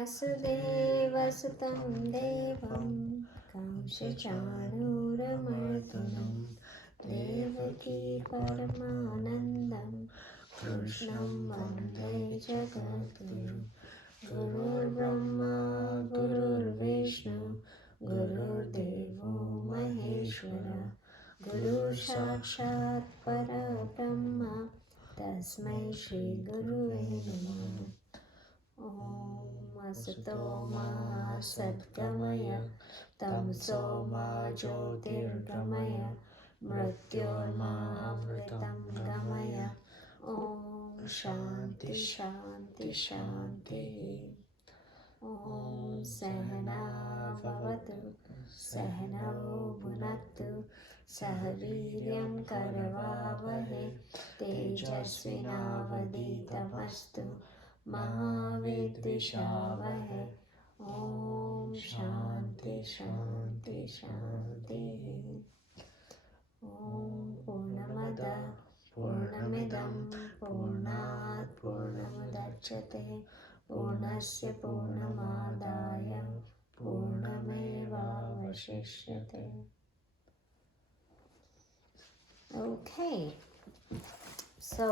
वसुदेवसुतं देवं कंसचाणूरमर्दनं देवकी परमानन्दं कृष्णं वन्दे जगद्गुरुं गुरुर्ब्रह्मा गुरुर्विष्णु गुरुर्देवो महेश्वरः गुरुसाक्षात् परब्रह्म तस्मै श्रीगुरुवे नमः। ॐ असतो मा सद्गमय तमसो मा ज्योतिर्गमय मृत्योर्मामृतं गमय। ॐ शान्ति शान्ति शान्तिः। ॐ सहना भवतु सहनौ भुनक्तु सह वीर्यं करवावहै तेजस्विनावधीतमस्तु मा विद्विषावहै। ॐ शान्ति शान्ति शान्तिः। ॐ पूर्णमदः पूर्णमिदं पूर्णात् पूर्णमुदच्यते पूर्णस्य पूर्णमादाय पूर्णमेवावशिष्यते। Okay, so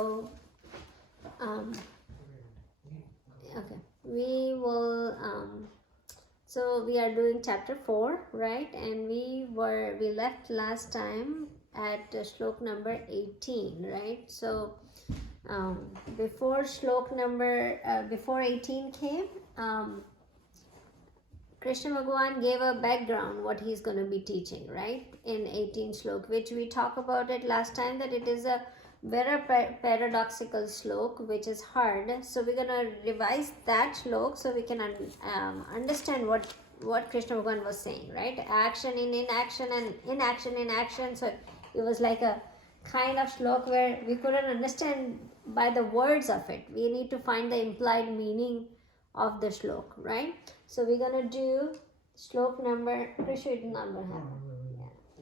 okay, we will so we are doing chapter 4, right? And we left last time at shlok number 18, right? So before 18 came, Krishna Bhagavan gave a background what he's going to be teaching, right? In 18 slok, which we talked about it last time, that it is a very paradoxical slok, which is hard. So we're going to revise that slok so we can understand what Krishna Bhagavan was saying, right? Action in inaction and inaction in action. So it was like a kind of slok where we couldn't understand by the words of it. We need to find the implied meaning of the shlok, right? So we're gonna do shlok number, pretty sure number, yeah.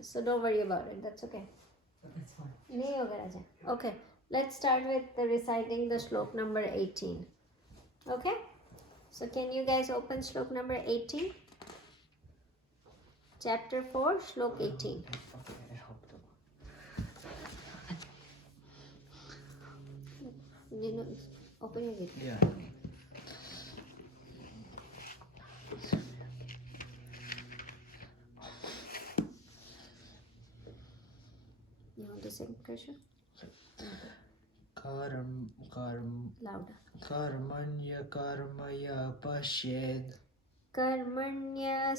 So don't worry about it, that's okay. That's fine. Okay, let's start with reciting the shlok number 18. Okay? So can you guys open shlok number 18? Chapter 4, shlok 18. Open your Gita. Yeah. You want to sing, Krishna? Louder. Karmanya karmaya pashyed. Karmanya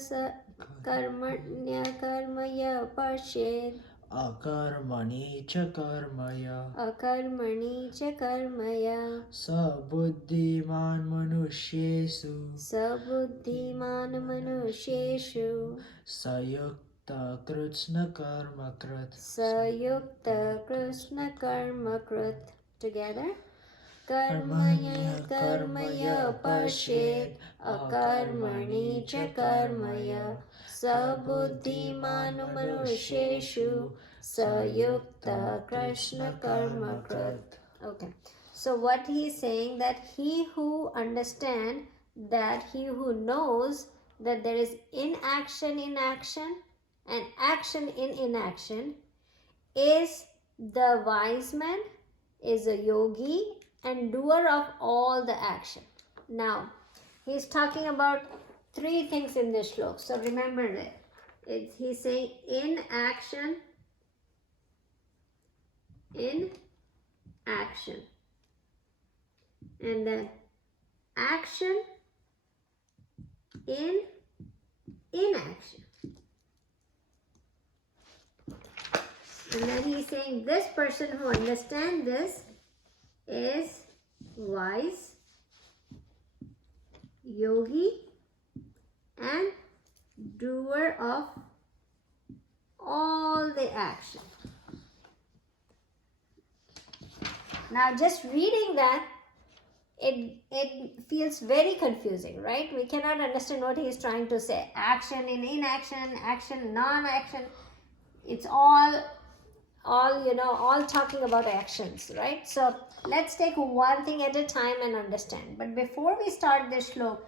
karmaya pashyed. Akarmani cha karmaya. Akarmani cha karmaya. Sabuddhiman manushyesu. Sabuddhiman manusheshu. Sayukta krishna karma krit. Sayukta krishna karma krit. Together. Karmaya pashyed. Akarmani cha karmaya. Sabuddhiman manusheshu. Sayukta krishna karma krit. Okay. So what he is saying, that he who understands, that he who knows that there is inaction in action and action in inaction, is the wise man, is a yogi and doer of all the action. Now, he is talking about 3 things in this shlok. So remember that. He's saying in action, and then action in inaction. And then he's saying this person who understands this is wise, yogi, and doer of all the action. Now just reading that, it feels very confusing, right? We cannot understand what he is trying to say. Action in inaction, action non-action. It's all talking about actions, right? So let's take one thing at a time and understand. But before we start this shlok,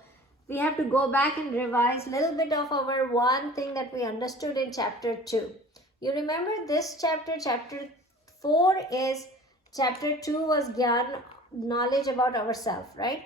we have to go back and revise a little bit of our one thing that we understood in chapter 2. You remember this chapter, chapter 4 is, chapter 2 was Gyan, knowledge about ourselves, right?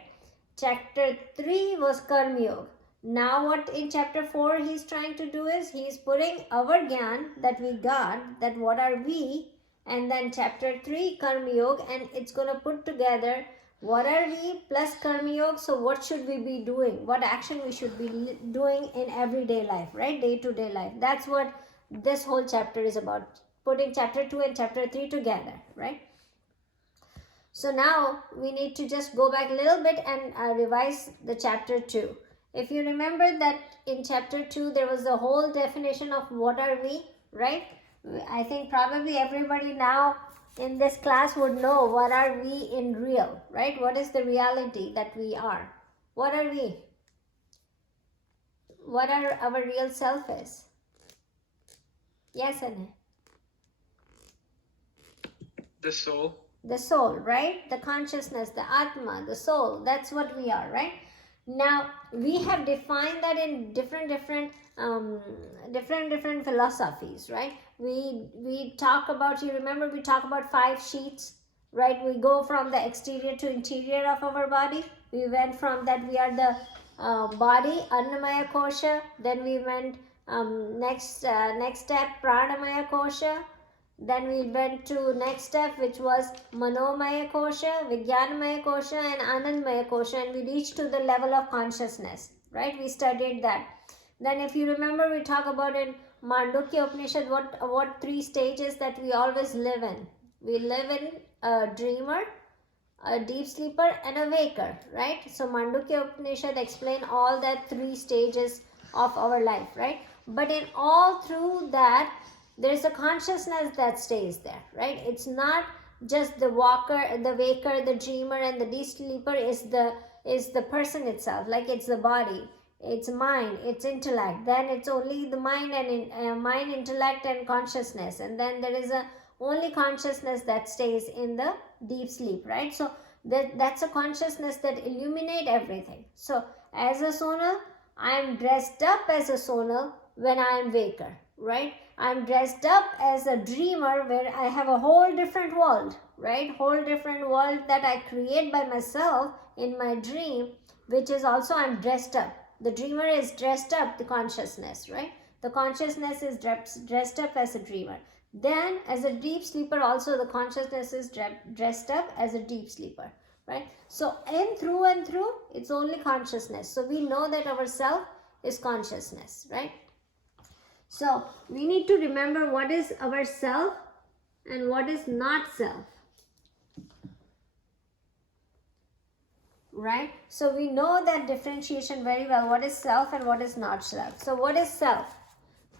Chapter 3 was Karma Yoga. Now what in chapter 4 he's trying to do is, he's putting our Gyan that we got, that what are we, and then chapter 3 Karma Yoga, and it's going to put together what are we plus Karma Yoga. So what should we be doing? What action we should be doing in everyday life, right? Day-to-day life. That's what this whole chapter is about. Putting chapter 2 and chapter 3 together, right? So now we need to just go back a little bit and revise the chapter 2. If you remember that in chapter 2 there was the whole definition of what are we, right? I think probably everybody now in this class would know what are we in real, right? What is the reality that we are? What are we? What our real self is? Yes, Anne? The soul. The soul, right? The consciousness, the Atma, the soul. That's what we are, right? Now, we have defined that in different philosophies, right? We talk about, you remember we talk about 5 sheets, right? We go from the exterior to interior of our body. We went from that we are the body, Annamaya Kosha. Then we went next step, Pranamaya Kosha. Then we went to next step, which was Manomaya Kosha, Vijnanamaya Kosha, and Anandmaya Kosha, and we reached to the level of consciousness, right? We studied that. Then if you remember, we talk about in Mandukya Upanishad what 3 stages that we always live in. We live in a dreamer, a deep sleeper, and a waker, right? So Mandukya Upanishad explain all that 3 stages of our life, right? But in all through that, there's a consciousness that stays there, right? It's not just the walker, the waker, the dreamer, and the deep sleeper is the person itself. Like it's the body, it's mind, it's intellect. Then it's only the mind and mind, intellect, and consciousness. And then there is a only consciousness that stays in the deep sleep, right? So that's a consciousness that illuminate everything. So as a sonal, I am dressed up as a sonal when I am waker, right? I'm dressed up as a dreamer where I have a whole different world, right? Whole different world that I create by myself in my dream, which is also I'm dressed up. The dreamer is dressed up, the consciousness, right? The consciousness is dressed up as a dreamer. Then as a deep sleeper also the consciousness is dressed up as a deep sleeper, right? So in through and through, it's only consciousness. So we know that our self is consciousness, right? So we need to remember what is our self and what is not self, right? So we know that differentiation very well, what is self and what is not self. So what is self?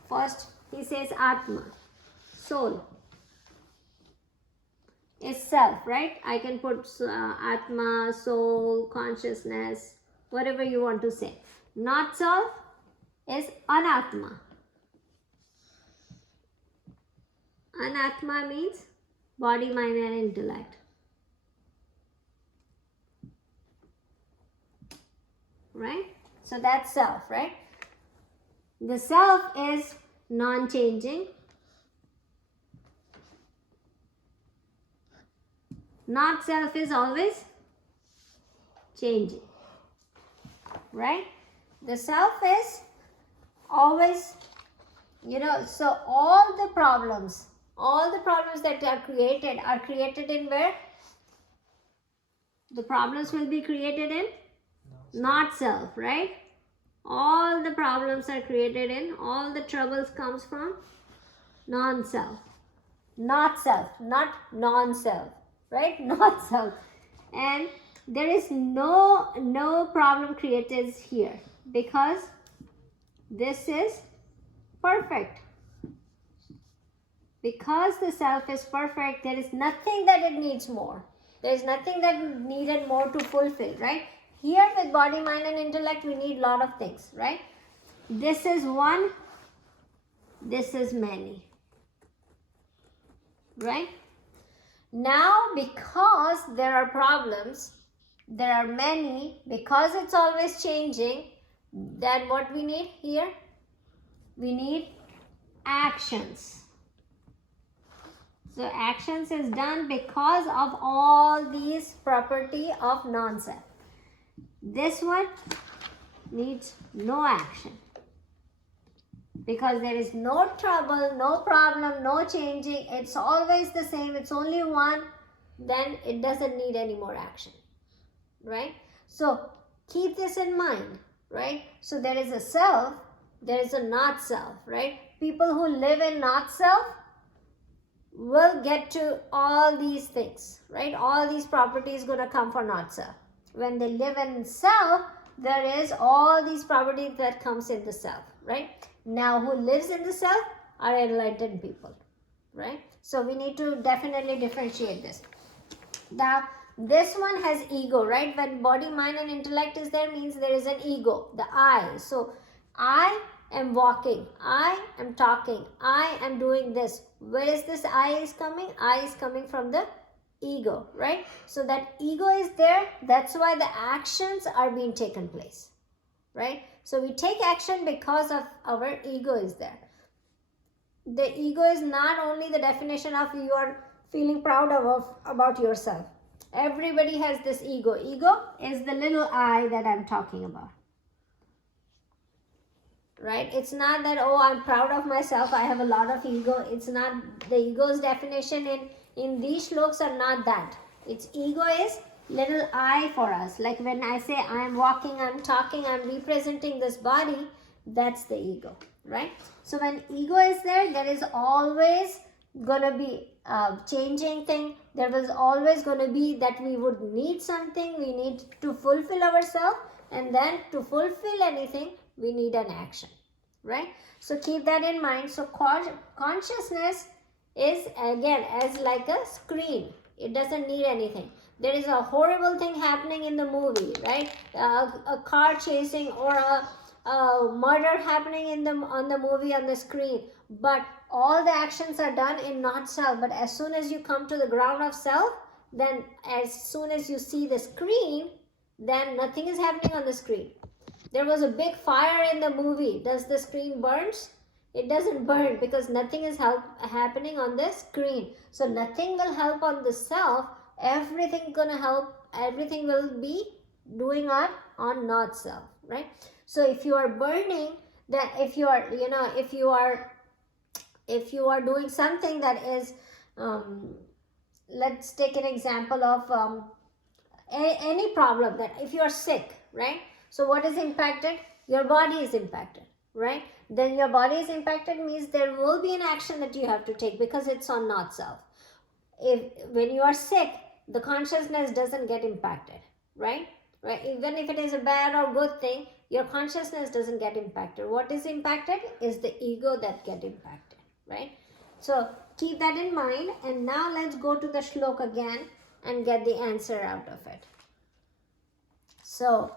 First he says Atma, soul is self, right? I can put Atma, soul, consciousness, whatever you want to say. Not self is Anatma. Anatma means body, mind, and intellect. Right? So that's self, right? The self is non-changing. Not self is always changing. Right? The self is always, so all the problems that are created in where? The problems will be created in not self, right? All the problems are created in, all the troubles comes from non-self. Not self, not non-self, right? Not self. And there is no problem created here because this is perfect. Because the self is perfect, there is nothing that it needs more. There is nothing that needed more to fulfill, right? Here with body, mind, and intellect, we need a lot of things, right? This is one, this is many, right? Now, because there are problems, there are many, because it's always changing, then what we need here? We need actions. So actions is done because of all these property of non-self. This one needs no action, because there is no trouble, no problem, no changing. It's always the same. It's only one. Then it doesn't need any more action, right? So keep this in mind, right? So there is a self, there is a not self, right? People who live in not self will get to all these things, right? All these properties going to come for not self. When they live in self, there is all these properties that comes in the self, right? Now who lives in the self are enlightened people, right? So we need to definitely differentiate this. Now this one has ego, right? When body, mind and intellect is there, means there is an ego, the I. So I am walking, I am talking, I am doing this. Where is this I is coming? I is coming from the ego, right? So that ego is there. That's why the actions are being taken place, right? So we take action because of our ego is there. The ego is not only the definition of you are feeling proud of about yourself. Everybody has this ego. Ego is the little I that I'm talking about, right? It's not that, oh, I'm proud of myself, I have a lot of ego. It's not. The ego's definition in these shlokas are not that. Its ego is little I for us. Like when I say I'm walking, I'm talking, I'm representing this body, that's the ego, right? So when ego is there, there is always gonna be a changing thing. There was always gonna be that we would need something, we need to fulfill ourselves, and then to fulfill anything, we need an action, right? So keep that in mind. So consciousness is again as like a screen. It doesn't need anything. There is a horrible thing happening in the movie, right? A car chasing or a murder happening on the movie on the screen, but all the actions are done in not self. But as soon as you come to the ground of self, then as soon as you see the screen, then nothing is happening on the screen. There was a big fire in the movie. Does the screen burns? It doesn't burn because nothing is happening on the screen. So nothing will help on the self. Everything gonna help. Everything will be doing on not self, right? So if you are burning, that if you are, if you are doing something that is, let's take an example of any problem, that if you are sick, right? So what is impacted? Your body is impacted, right? Then your body is impacted means there will be an action that you have to take because it's on not self. When you are sick, the consciousness doesn't get impacted, right? Right? Even if it is a bad or good thing, your consciousness doesn't get impacted. What is impacted is the ego that get impacted, right? So keep that in mind. And now let's go to the shlok again and get the answer out of it. So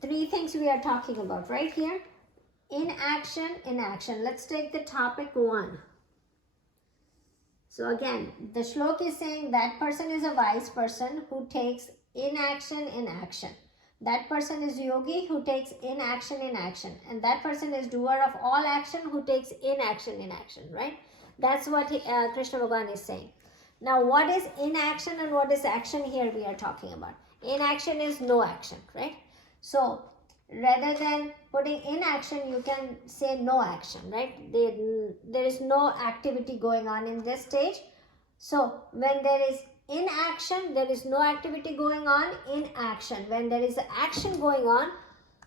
three things we are talking about right here. Inaction, inaction. Let's take the topic 1. So again, the shlok is saying that person is a wise person who takes inaction in action. That person is yogi who takes inaction in action. And that person is doer of all action who takes inaction in action, right? That's what Krishna Bhagavan is saying. Now, what is inaction and what is action here we are talking about? Inaction is no action, right? So rather than putting inaction, you can say no action, right? There is no activity going on in this stage. So when there is inaction, there is no activity going on in action. When there is action going on,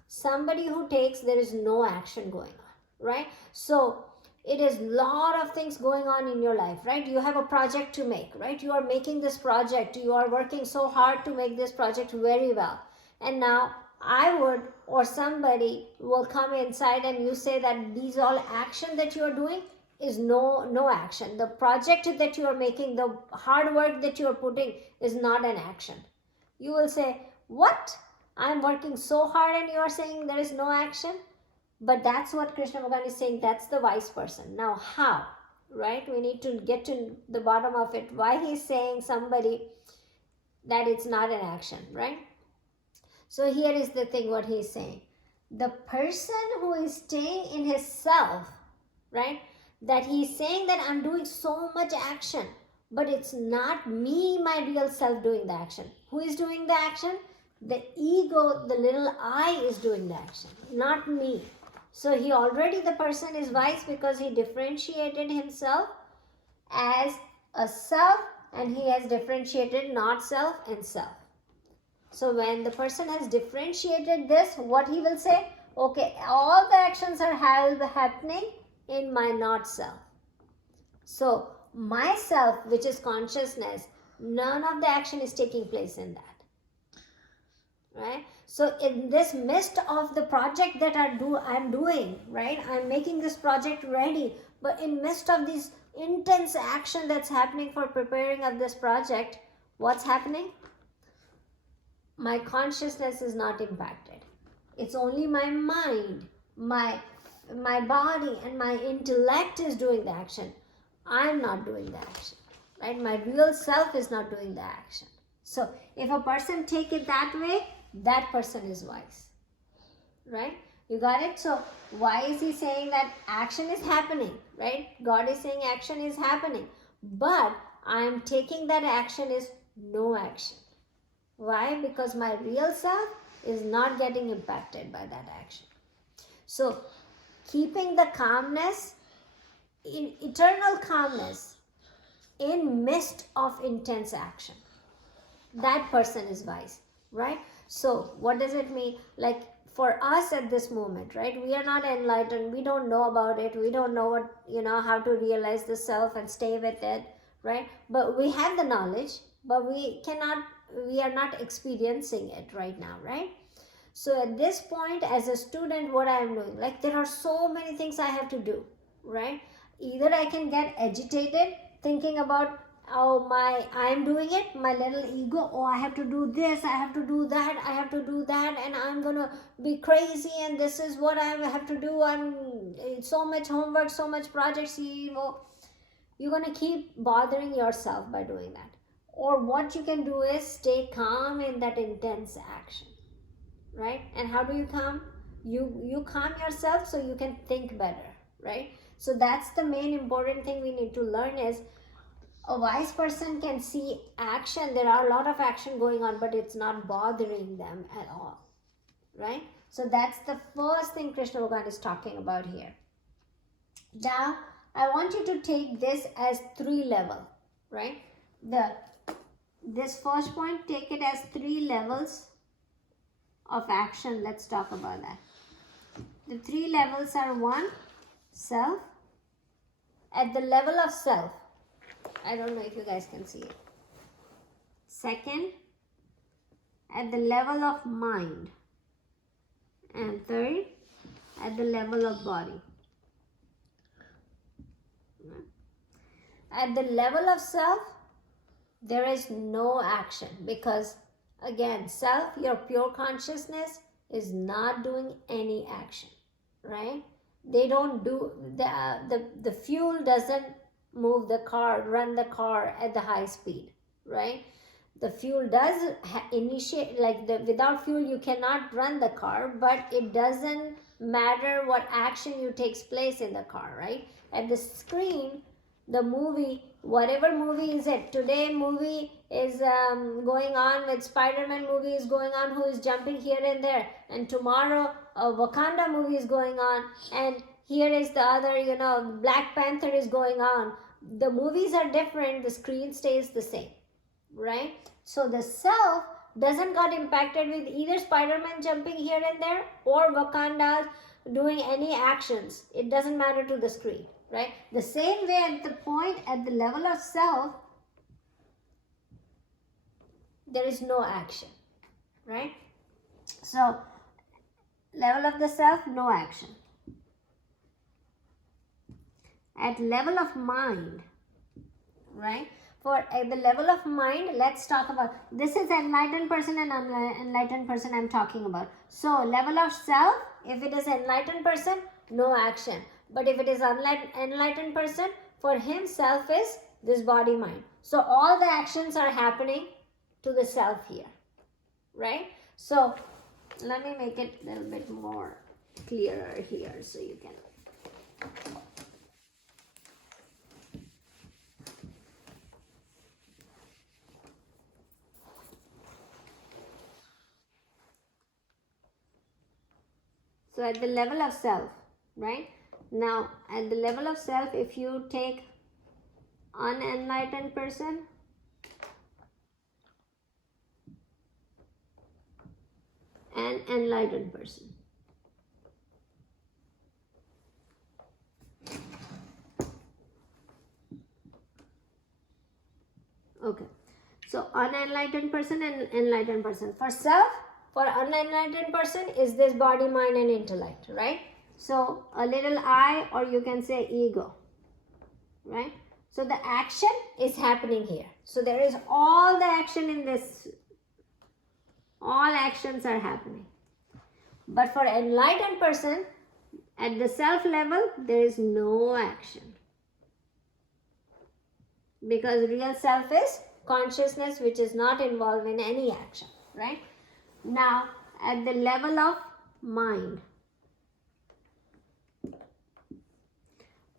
somebody who takes, there is no action going on, right? So it is a lot of things going on in your life, right? You have a project to make, right? You are making this project. You are working so hard to make this project very well. And now I would, or somebody will come inside and you say that these all action that you are doing is no action. The project that you are making, the hard work that you are putting is not an action. You will say, what? I'm working so hard and you are saying there is no action? But that's what Krishna Bhagavan is saying. That's the wise person. Now how? Right? We need to get to the bottom of it. Why he's saying somebody that it's not an action, right? So here is the thing, what he's saying. The person who is staying in his self, right? That he's saying that I'm doing so much action, but it's not me, my real self, doing the action. Who is doing the action? The ego, the little I is doing the action, not me. So he already, the person is wise because he differentiated himself as a self, and he has differentiated not self and self. So when the person has differentiated this, what he will say? Okay, all the actions are happening in my not self. So myself, which is consciousness, none of the action is taking place in that. Right? So in this midst of the project that I'm doing, right? I'm making this project ready, but in midst of this intense action that's happening for preparing of this project, what's happening? My consciousness is not impacted. It's only my mind, my body and my intellect is doing the action. I'm not doing the action, right? My real self is not doing the action. So if a person take it that way, that person is wise, right? You got it? So why is he saying that action is happening, right? God is saying action is happening, but I am taking that action is no action. Why? Because my real self is not getting impacted by that action. So keeping the calmness, in eternal calmness in midst of intense action, that person is wise, right? So what does it mean? Like for us at this moment, right? We are not enlightened. We don't know about it. We don't know what, how to realize the self and stay with it, right? But we have the knowledge, but we are not experiencing it right now, right? So at this point, as a student, what I am doing, like there are so many things I have to do, right? Either I can get agitated thinking about, I'm doing it, my little ego, I have to do this, I have to do that, I have to do that, and I'm gonna be crazy, and this is what I have to do. It's so much homework, so much projects, you're gonna keep bothering yourself by doing that. Or what you can do is stay calm in that intense action, right? And how do you calm? You calm yourself so you can think better, right? So that's the main important thing we need to learn is a wise person can see action. There are a lot of action going on, but it's not bothering them at all, right? So that's the first thing Krishna Bhagavan is talking about here. Now, I want you to take this as 3 level, right? This first point, take it as 3 levels of action. Let's talk about that. The 3 levels are 1, self. At the level of self, I don't know if you guys can see it. Second, at the level of mind. And third, at the level of body. At the level of self, there is no action because, again, self, your pure consciousness, is not doing any action, right? They don't do, the fuel doesn't move the car, run the car at the high speed, right? The fuel does initiate, without fuel you cannot run the car, but it doesn't matter what action you takes place in the car, right? At the screen, the movie, whatever movie is it, today movie is going on with Spider-Man movie is going on, who is jumping here and there, and tomorrow a Wakanda movie is going on, and here is the other, Black Panther is going on. The movies are different, the screen stays the same, right? So the self doesn't got impacted with either Spider-Man jumping here and there or Wakanda doing any actions. It doesn't matter to the screen, right? The same way at the point, at the level of self, there is no action, right? So level of the self, no action. At level of mind, right? For at the level of mind, let's talk about, this is enlightened person and unenlightened person I'm talking about. So level of self, if it is enlightened person, no action. But if it is enlightened person, for him self is this body mind. So all the actions are happening to the self here, right? So let me make it a little bit more clearer here so you can. So at the level of self, right? Now at the level of self, if you take unenlightened person, and enlightened person. Okay, so unenlightened person and enlightened person. For self, for unenlightened person is this body, mind and intellect, right? So a little I, or you can say ego, right? So the action is happening here. So there is all the action in this, all actions are happening. But for enlightened person, at the self level, there is no action. Because real self is consciousness which is not involved in any action, right? Now, at the level of mind,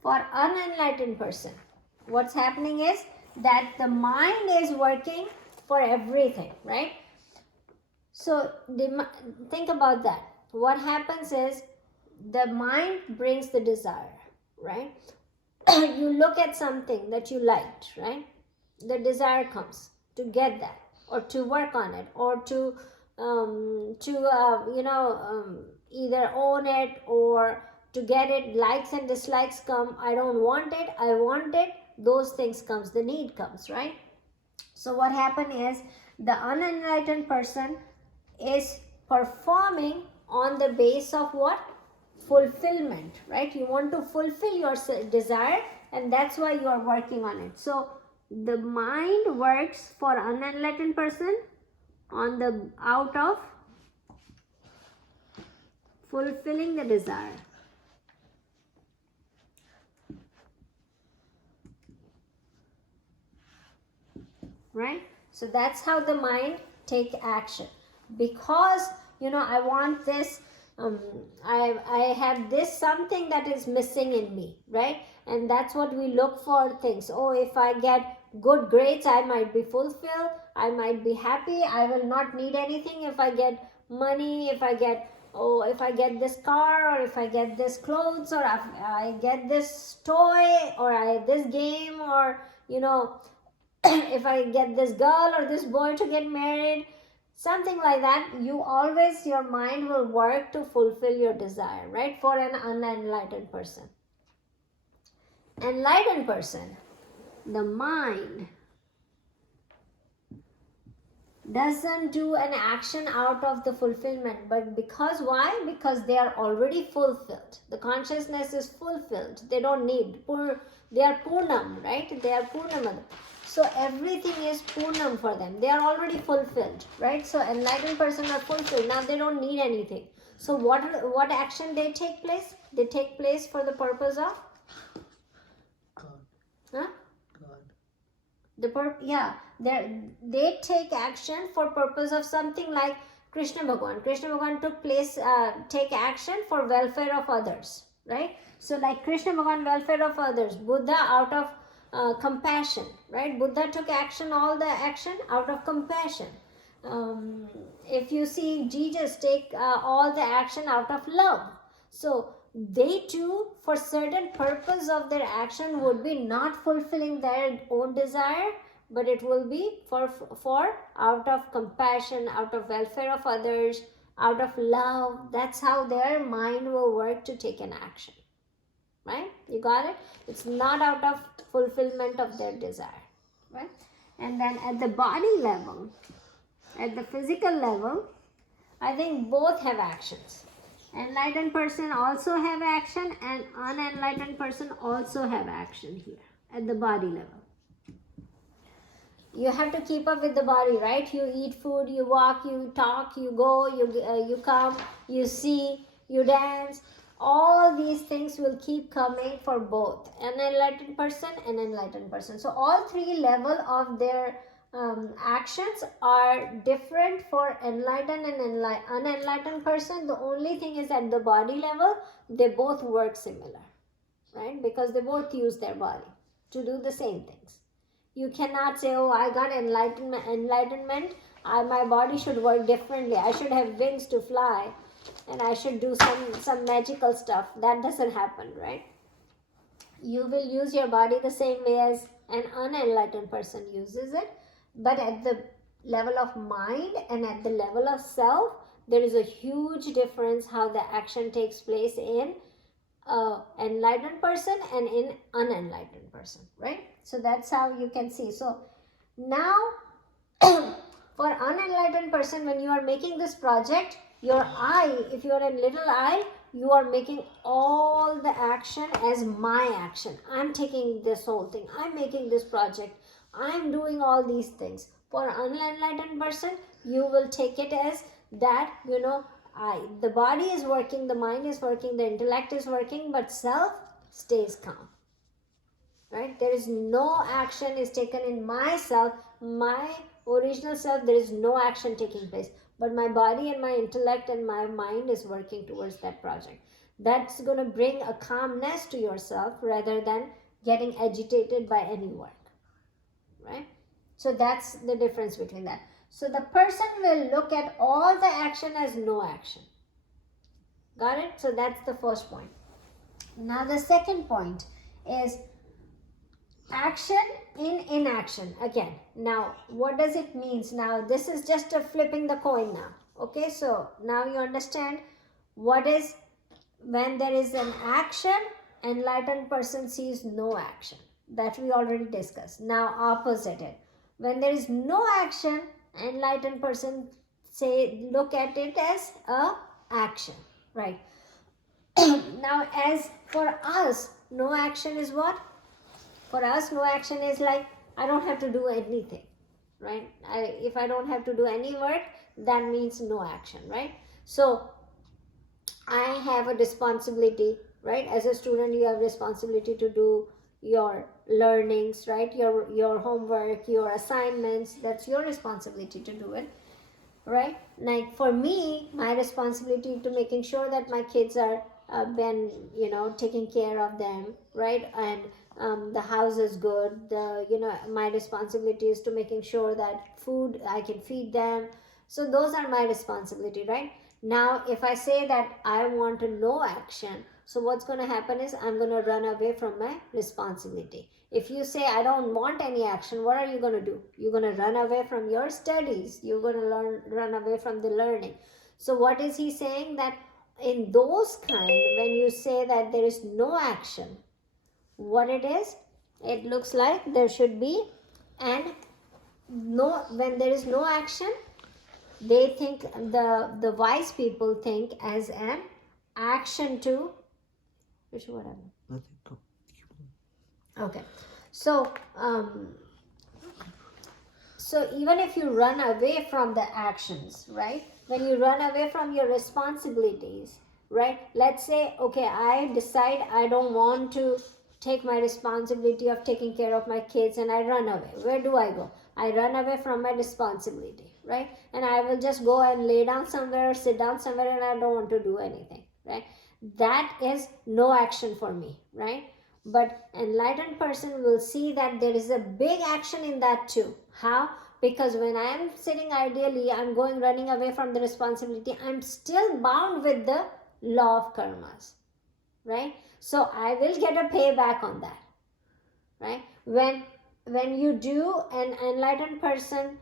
for unenlightened person, what's happening is that the mind is working for everything, right? So think about that. What happens is the mind brings the desire, right? You look at something that you liked, right? The desire comes to get that, or to work on it, or to either own it or to get it. Likes and dislikes come. I don't want it, I want it. Those things comes, the need comes, right? So what happened is the unenlightened person is performing on the base of what? Fulfillment, right? You want to fulfill your desire, and that's why you are working on it. So the mind works for unenlightened person on the out of fulfilling the desire, right? So that's how the mind take action. Because I want this, I have this something that is missing in me, right? And that's what we look for things. Oh, if I get good grades, I might be fulfilled, I might be happy, I will not need anything. If I get money, if I get this car, or if I get this clothes, or if I get this toy, or this game, or if I get this girl or this boy to get married, something like that, your mind will work to fulfill your desire, right? For an unenlightened person. Enlightened person, the mind doesn't do an action out of the fulfillment, but because why? Because they are already fulfilled. The consciousness is fulfilled. They don't need, they are Purnam, right? They are Purnam. So everything is Purnam for them. They are already fulfilled, right? So enlightened person are fulfilled. Now they don't need anything. So what action they take place? They take place for the purpose of? God. Huh? God. They take action for purpose of something like Krishna Bhagwan. Krishna Bhagwan take action for welfare of others, right? So like Krishna Bhagwan, welfare of others. Buddha out of compassion, right? Buddha took action, all the action out of compassion. If you see Jesus take all the action out of love. So they too, for certain purpose of their action, would be not fulfilling their own desire, but it will be for out of compassion, out of welfare of others, out of love. That's how their mind will work to take an action, right? You got it? It's not out of fulfillment of their desire, right? And then at the body level, at the physical level, I think both have actions. Enlightened person also have action, and unenlightened person also have action here at the body level. You have to keep up with the body, right? You eat food, you walk, you talk, you go, you come, you see, you dance. All these things will keep coming for both an enlightened person and enlightened person. So all three level of their actions are different for enlightened and unenlightened person. The only thing is at the body level, they both work similar, right? Because they both use their body to do the same things. You cannot say, oh, I got enlightenment, my body should work differently. I should have wings to fly and I should do some magical stuff. That doesn't happen, right? You will use your body the same way as an unenlightened person uses it, but at the level of mind and at the level of self, there is a huge difference how the action takes place in enlightened person and in unenlightened person, right? So that's how you can see. So now for unenlightened person, when you are making this project, your I, if you are in little I, you are making all the action as my action. I'm taking this whole thing, I'm making this project, I'm doing all these things. For unenlightened person, you will take it as that, the body is working, the mind is working, the intellect is working, but self stays calm, right? There is no action is taken in myself, my original self. There is no action taking place, but my body and my intellect and my mind is working towards that project. That's going to bring a calmness to yourself rather than getting agitated by any work, right? So that's the difference between that. So the person will look at all the action as no action. Got it? So that's the first point. Now the second point is action in inaction. Again, now what does it mean? Now this is just a flipping the coin now. Okay, so now you understand what is when there is an action, enlightened person sees no action. That we already discussed. Now opposite it. When there is no action, enlightened person look at it as a action, right? Now as for us, no action is what? For us, no action is like, I don't have to do anything, right? If I don't have to do any work, that means no action, right? So I have a responsibility, right? As a student, you have responsibility to do your learnings, right? Your homework, your assignments. That's your responsibility to do it, right? Like for me, my responsibility to making sure that my kids are been taking care of them, right? And the house is good. My responsibility is to making sure that food I can feed them. So those are my responsibility, right? Now if I say that I want to no action, so what's going to happen is I'm going to run away from my responsibility. If you say I don't want any action, what are you going to do? You're going to run away from your studies. You're going to run away from the learning. So what is he saying? That in those kind, when you say that there is no action, what it is, it looks like there should be and no. When there is no action, they think, the wise people think as an action to which whatever. Okay, so so even if you run away from the actions, right? When you run away from your responsibilities, right? Let's say, okay, I decide I don't want to take my responsibility of taking care of my kids and I run away. Where do I go? I run away from my responsibility, right? And I will just go and lay down somewhere or sit down somewhere and I don't want to do anything, right? That is no action for me, right? But enlightened person will see that there is a big action in that too. How? Because when I am sitting ideally, I'm running away from the responsibility, I'm still bound with the law of karmas, right? So I will get a payback on that, right? When you do, an enlightened person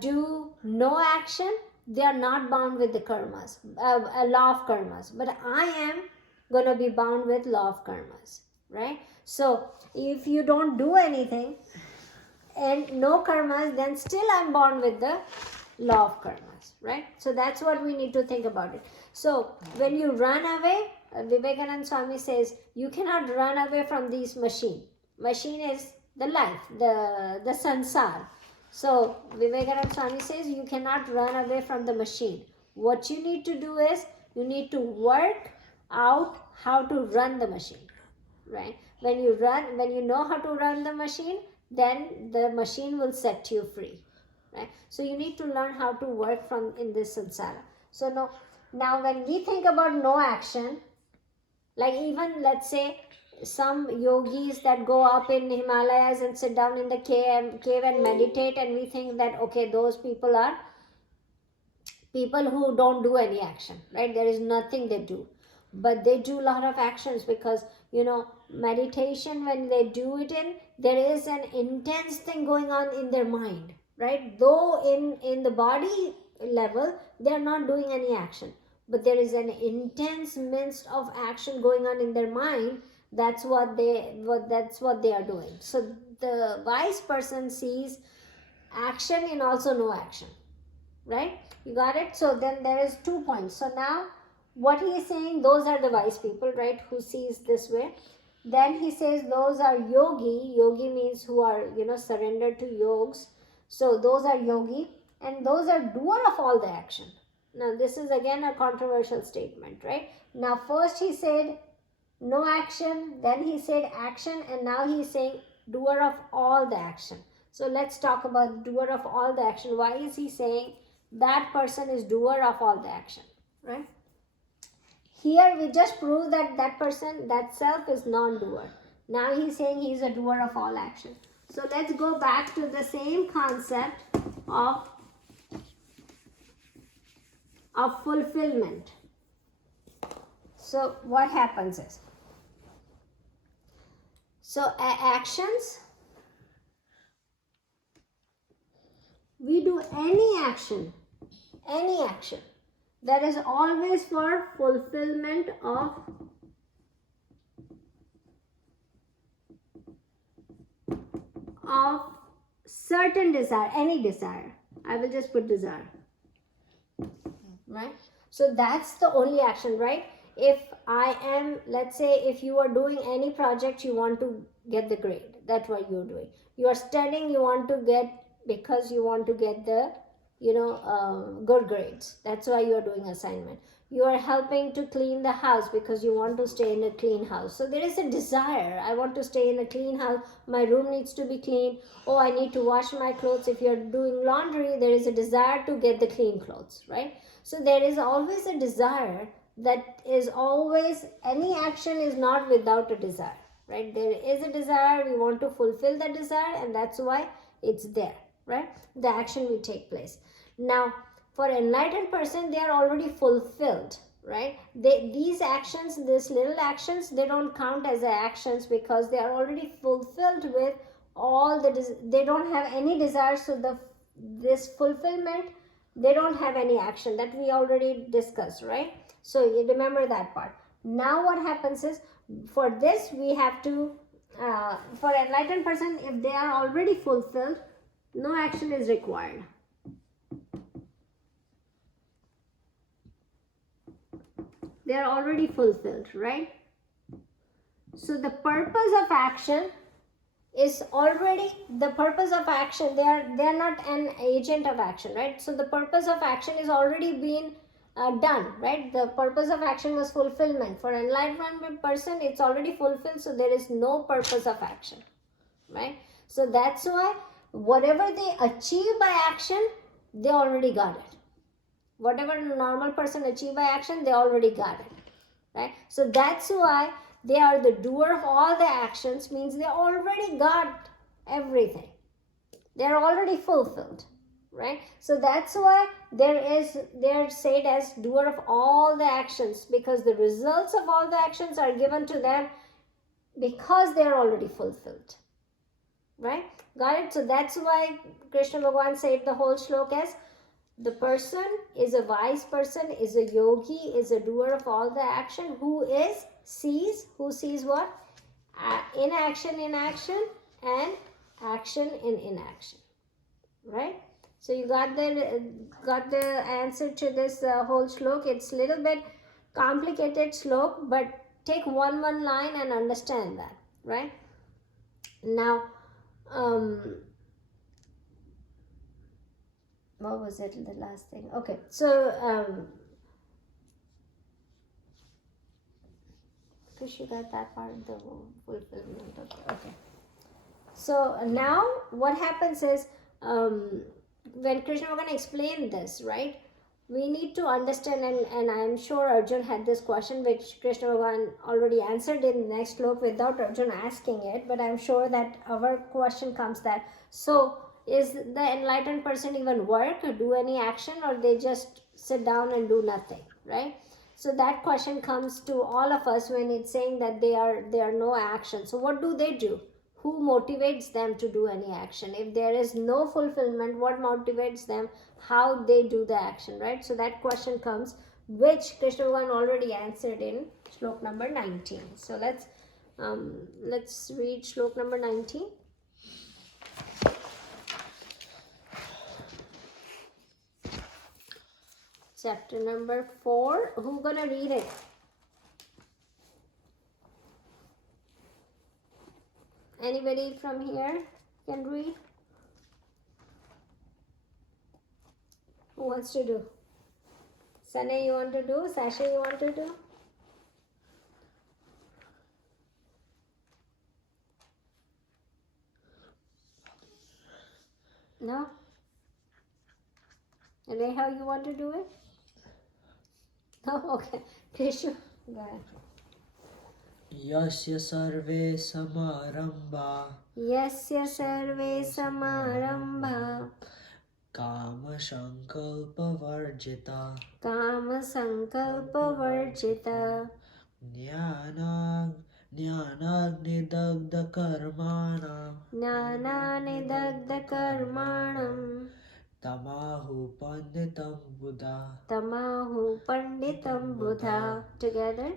do no action, they are not bound with the karmas, a law of karmas. But I am going to be bound with law of karmas, right? So if you don't do anything and no karmas, then still I'm bound with the law of karmas, right? So that's what we need to think about it. So when you run away, Vivekananda Swami says, you cannot run away from these machine. Machine is the life, the sansar. So Vivekananda Swami says, you cannot run away from the machine. What you need to do is, you need to work out how to run the machine, right? When you know how to run the machine, then the machine will set you free, right? So you need to learn how to work from in this samsara. So now when we think about no action, like even let's say some yogis that go up in Himalayas and sit down in the cave and meditate, and we think that okay, those people are people who don't do any action, right? There is nothing they do, but they do a lot of actions, because meditation, when they do it in, there is an intense thing going on in their mind, right? Though in the body level they are not doing any action, but there is an intense midst of action going on in their mind. That's what they are doing. So the wise person sees action in also no action, right? You got it? So then there is 2 points. So now what he is saying, those are the wise people, right, who sees this way. Then he says those are yogi means who are surrendered to yogs. So those are yogi, and those are doer of all the action. Now this is again a controversial statement, right? Now first he said no action, then he said action, and now he's saying doer of all the action. So let's talk about doer of all the action. Why is he saying that person is doer of all the action, right? Here we just prove that that person, that self, is non-doer. Now he's saying he's a doer of all action. So let's go back to the same concept of fulfillment. So what happens is, so actions, we do any action that is always for fulfillment of certain desire, any desire. I will just put desire, right? So that's the only action, right? If I am, let's say, if you are doing any project, you want to get the grade. That's what you're doing. You are studying, you want to get, because you want to get the good grades. That's why you are doing assignment. You are helping to clean the house because you want to stay in a clean house. So there is a desire. I want to stay in a clean house. My room needs to be clean. Oh, I need to wash my clothes. If you're doing laundry, there is a desire to get the clean clothes, right? So there is always a desire. That is always, any action is not without a desire, right? There is a desire. We want to fulfill the desire, and that's why it's there, right? The action will take place. Now for enlightened person, they are already fulfilled, right? These actions, these little actions, they don't count as actions, because they are already fulfilled with all they don't have any desire. So this fulfillment, they don't have any action, that we already discussed, right? So you remember that part. Now what happens is, for this we have to for enlightened person, if they are already fulfilled, no action is required. They are already fulfilled, right? So the purpose of action is already the purpose of action. They are not an agent of action, right? So the purpose of action is already been done, right? The purpose of action was fulfillment. For enlightenment person, it's already fulfilled, so there is no purpose of action, right? So that's why whatever they achieve by action, they already got it. Whatever a normal person achieve by action, they already got it, right? So that's why they are the doer of all the actions, means they already got everything. They're already fulfilled, right? So that's why they're said as doer of all the actions, because the results of all the actions are given to them because they're already fulfilled, right? Got it? So that's why Krishna Bhagavan said the whole slok as, the person is a wise person, is a yogi, is a doer of all the action, who sees what? Inaction in action, and action in inaction, right? So you got the answer to this whole slok. It's a little bit complicated slok, but take one line and understand that, right? Now what was it, the last thing? Okay, so Krish, you got that part, the fulfillment. Okay. So now what happens is, when Krishna Bhagavan explained this, right, we need to understand, and I'm sure Arjun had this question which Krishna Bhagavan already answered in the next slok without Arjun asking it, but I'm sure that our question comes that, so is the enlightened person even work or do any action, or they just sit down and do nothing, right? So that question comes to all of us when it's saying that they are no action. So what do they do? Who motivates them to do any action? If there is no fulfillment, what motivates them? How they do the action, right? So that question comes, which Krishna Bhagavan already answered in slok number 19. So let's read slok number 19. Chapter number 4. Who gonna read it? Anybody from here can read? Who wants to do? Sunny, you want to do? Sasha, you want to do? No? Reha, you want to do it? No? Okay. Krishu, go ahead. Yasya sarve samarambha Yasya sarve samarambha kama sankalpa varjita kama sankalpa varjita jnanagni karmanam jnananidagda karmanam tamahu panditam buddha. tamahu panditam buddha. Together.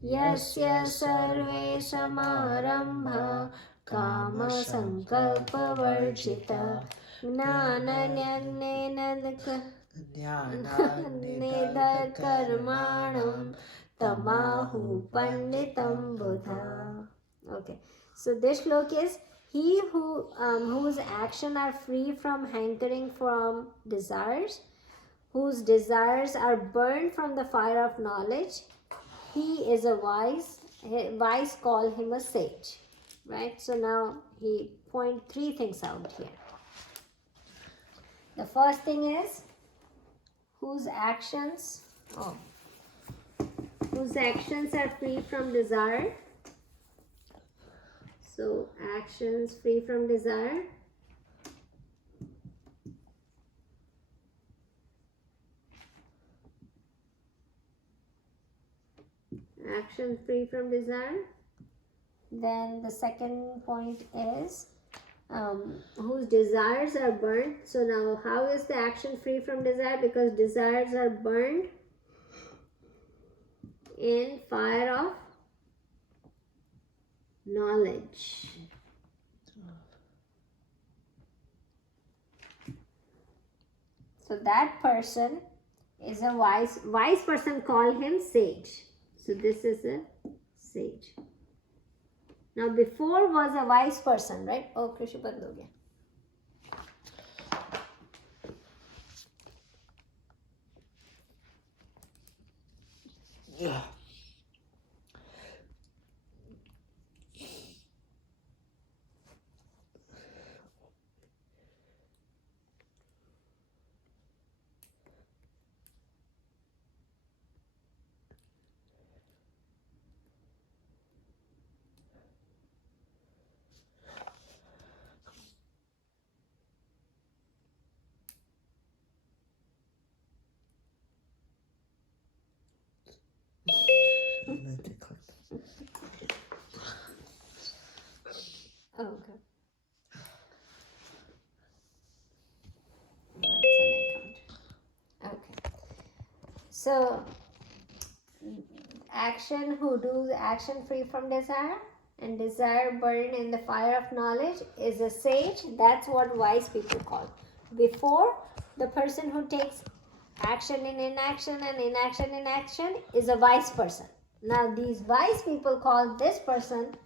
Yasya sarve samarambha kama sankalpa varjita jnananidagda karmanam tamahu panditam buddha. Okay, so this shlok is, he whose action are free from hankering from desires, whose desires are burned from the fire of knowledge, he is a wise call him a sage, right? So now he point 3 things out here. The first thing is, whose actions are free from desire. So actions free from desire. Actions free from desire. Then the second point is, whose desires are burned. So now how is the action free from desire? Because desires are burned in fire of knowledge. So that person is a wise person, call him sage. So this is a sage. Now before was a wise person, right? Oh, Krishu band ho gaya. Yeah. Oh, okay. That's an account. Okay. So action who do action free from desire and desire burned in the fire of knowledge is a sage. That's what wise people call. Before, the person who takes action in inaction and inaction in action is a wise person. Now these wise people call this person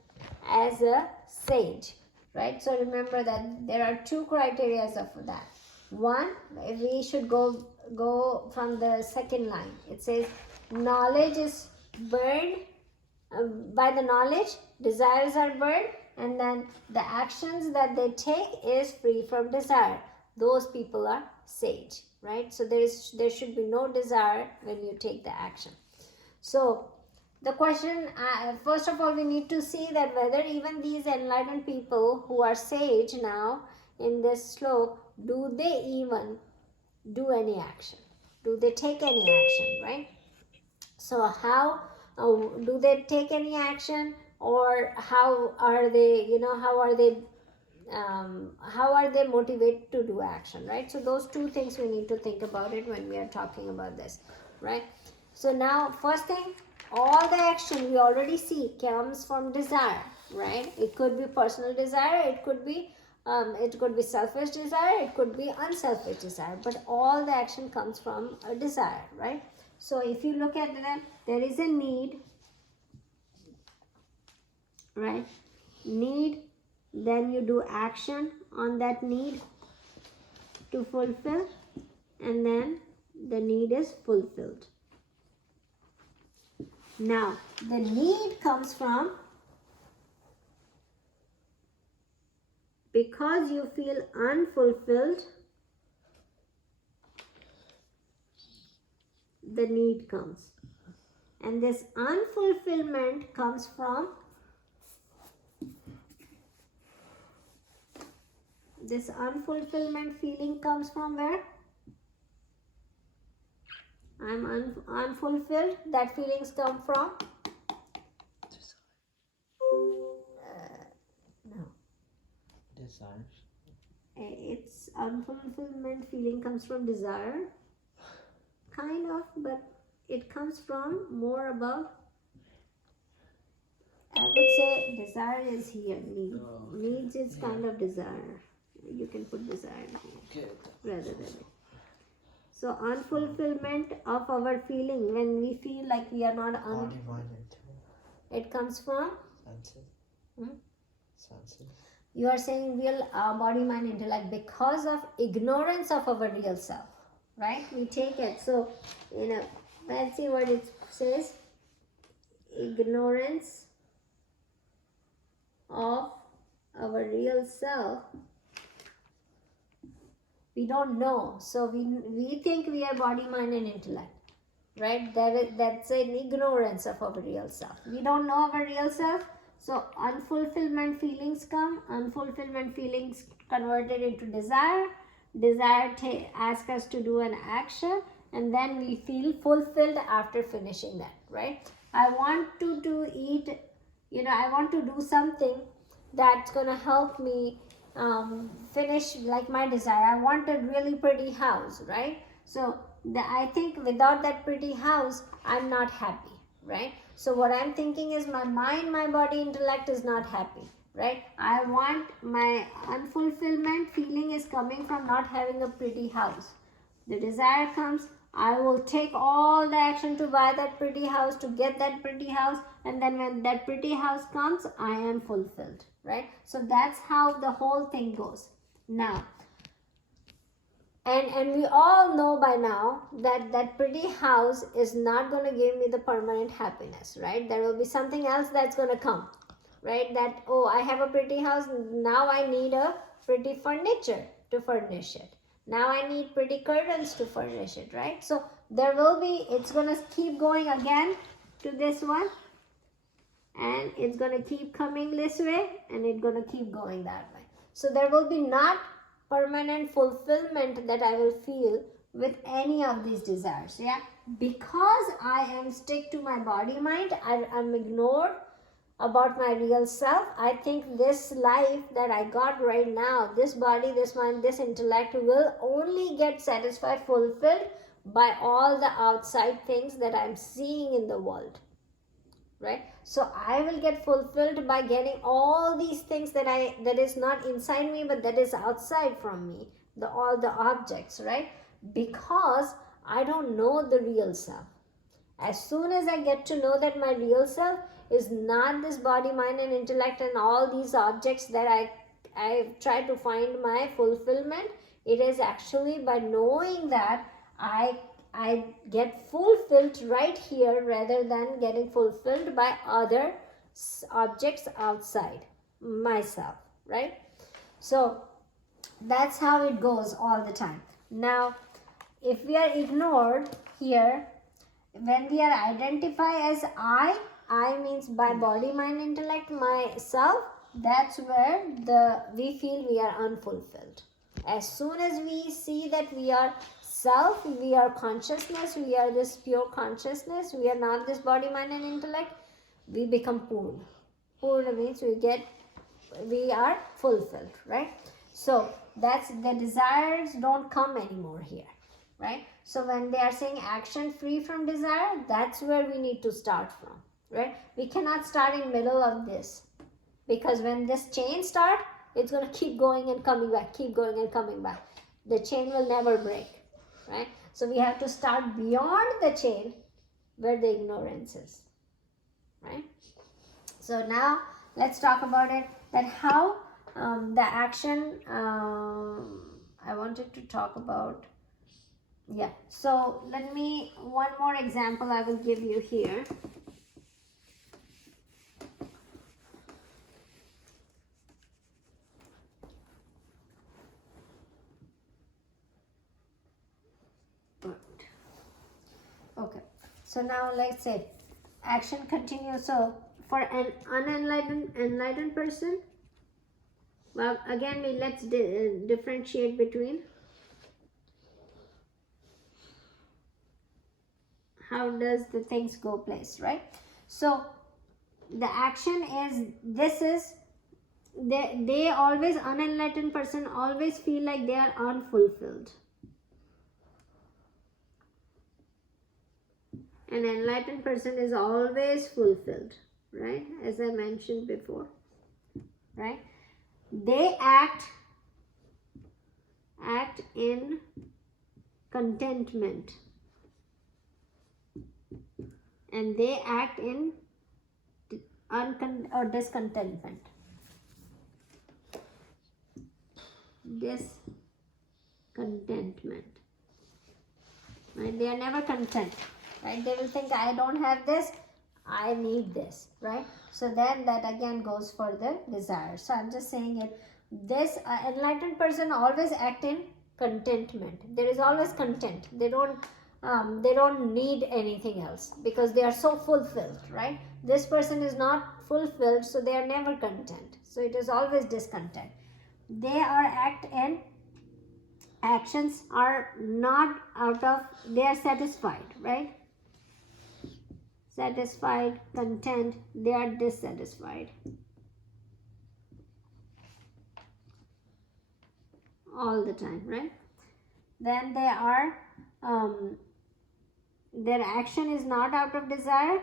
as a sage, right? So remember that there are 2 criteria of that. One, we should go from the second line. It says knowledge is burned, by the knowledge desires are burned And then the actions that they take is free from desire. Those people are sage, right? So there should be no desire when you take the action. So the question, first of all, we need to see that whether even these enlightened people who are sage now in this slok, do they even do any action? Do they take any action, right? So how do they take any action, or how are they, how are they motivated to do action, right? So those two things we need to think about it when we are talking about this, right? So now first thing, all the action we already see comes from desire, right? It could be personal desire, it could be selfish desire, it could be unselfish desire, but all the action comes from a desire, right? So if you look at them, there is a need, right? Need, then you do action on that need to fulfill, and then the need is fulfilled. Now the need comes from because you feel unfulfilled, the need comes, and this unfulfillment comes from this unfulfillment feeling comes from where? I'm unfulfilled. That feelings come from? No. Desire. It's unfulfillment feeling comes from desire. Kind of, but it comes from more about, I would say desire is here. Need. Oh, okay. Needs is kind of desire. You can put desire here Okay. rather than it. So unfulfillment of our feeling, when we feel like we are not Body, mind, and it comes from senses. Senses. you are saying real body, mind, intellect, because of ignorance of our real self, right? We take it. So, let's see what it says. Ignorance of our real self. We don't know. So we think we are body, mind, and intellect, right? That's an ignorance of our real self. We don't know our real self. So unfulfillment feelings come. Unfulfillment feelings converted into desire. Desire asks us to do an action, and then we feel fulfilled after finishing that, right? I want to eat, I want to do something that's gonna help me finish like my desire. I want a really pretty house, right? So I think without that pretty house, I'm not happy, right? So what I'm thinking is my mind, my body, intellect is not happy, right? I want my unfulfillment feeling is coming from not having a pretty house. The desire comes, I will take all the action to buy that pretty house, to get that pretty house, and then when that pretty house comes, I am fulfilled, right? So that's how the whole thing goes. Now, and we all know by now that pretty house is not going to give me the permanent happiness, right? There will be something else that's going to come, right? That, oh, I have a pretty house, now I need a pretty furniture to furnish it. Now I need pretty curtains to furnish it, right? So there will be, it's going to keep going again to this one, and it's going to keep coming this way, and it's going to keep going that way. So there will be not permanent fulfillment that I will feel with any of these desires, yeah? Because I am stick to my body mind, I'm ignored about my real self. I think this life that I got right now, this body, this mind, this intellect will only get satisfied, fulfilled by all the outside things that I'm seeing in the world, right? So I will get fulfilled by getting all these things that is not inside me, but that is outside from me, all the objects, right? Because I don't know the real self. As soon as I get to know that my real self is not this body, mind, and intellect and all these objects that I try to find my fulfillment, it is actually by knowing that I get fulfilled right here rather than getting fulfilled by other objects outside, myself, right? So that's how it goes all the time. Now, if we are ignored here, when we are identified as I means by body, mind, intellect, myself, that's where we feel we are unfulfilled. As soon as we see that we are self, we are consciousness, we are this pure consciousness, we are not this body, mind and intellect, we become Purna. Purna means we are fulfilled, right? So that's the desires don't come anymore here, right? So when they are saying action free from desire, that's where we need to start from, right? We cannot start in middle of this, because when this chain start, it's going to keep going and coming back, keep going and coming back. The chain will never break, right? So we have to start beyond the chain where the ignorance is, right? So now let's talk about it, that how the action I wanted to talk about. Yeah, so let me, one more example I will give you here. Okay, so now let's say action continues. So for an enlightened person, well, again, let's differentiate between how does the things go place, right? So the action is, this is, they always, unenlightened person always feel like they are unfulfilled. An enlightened person is always fulfilled, right? As I mentioned before, right? They act in contentment, and they act in discontentment. Discontentment, right? They are never content, right? They will think, I don't have this, I need this, right? So then that again goes for the desire. So I'm just saying it, this enlightened person always act in contentment. There is always content. They don't need anything else, because they are so fulfilled, right? This person is not fulfilled, so they are never content. So it is always discontent. They are actions are not out of, they are satisfied, right? Satisfied, content, they are dissatisfied all the time, right? Then they are their action is not out of desire,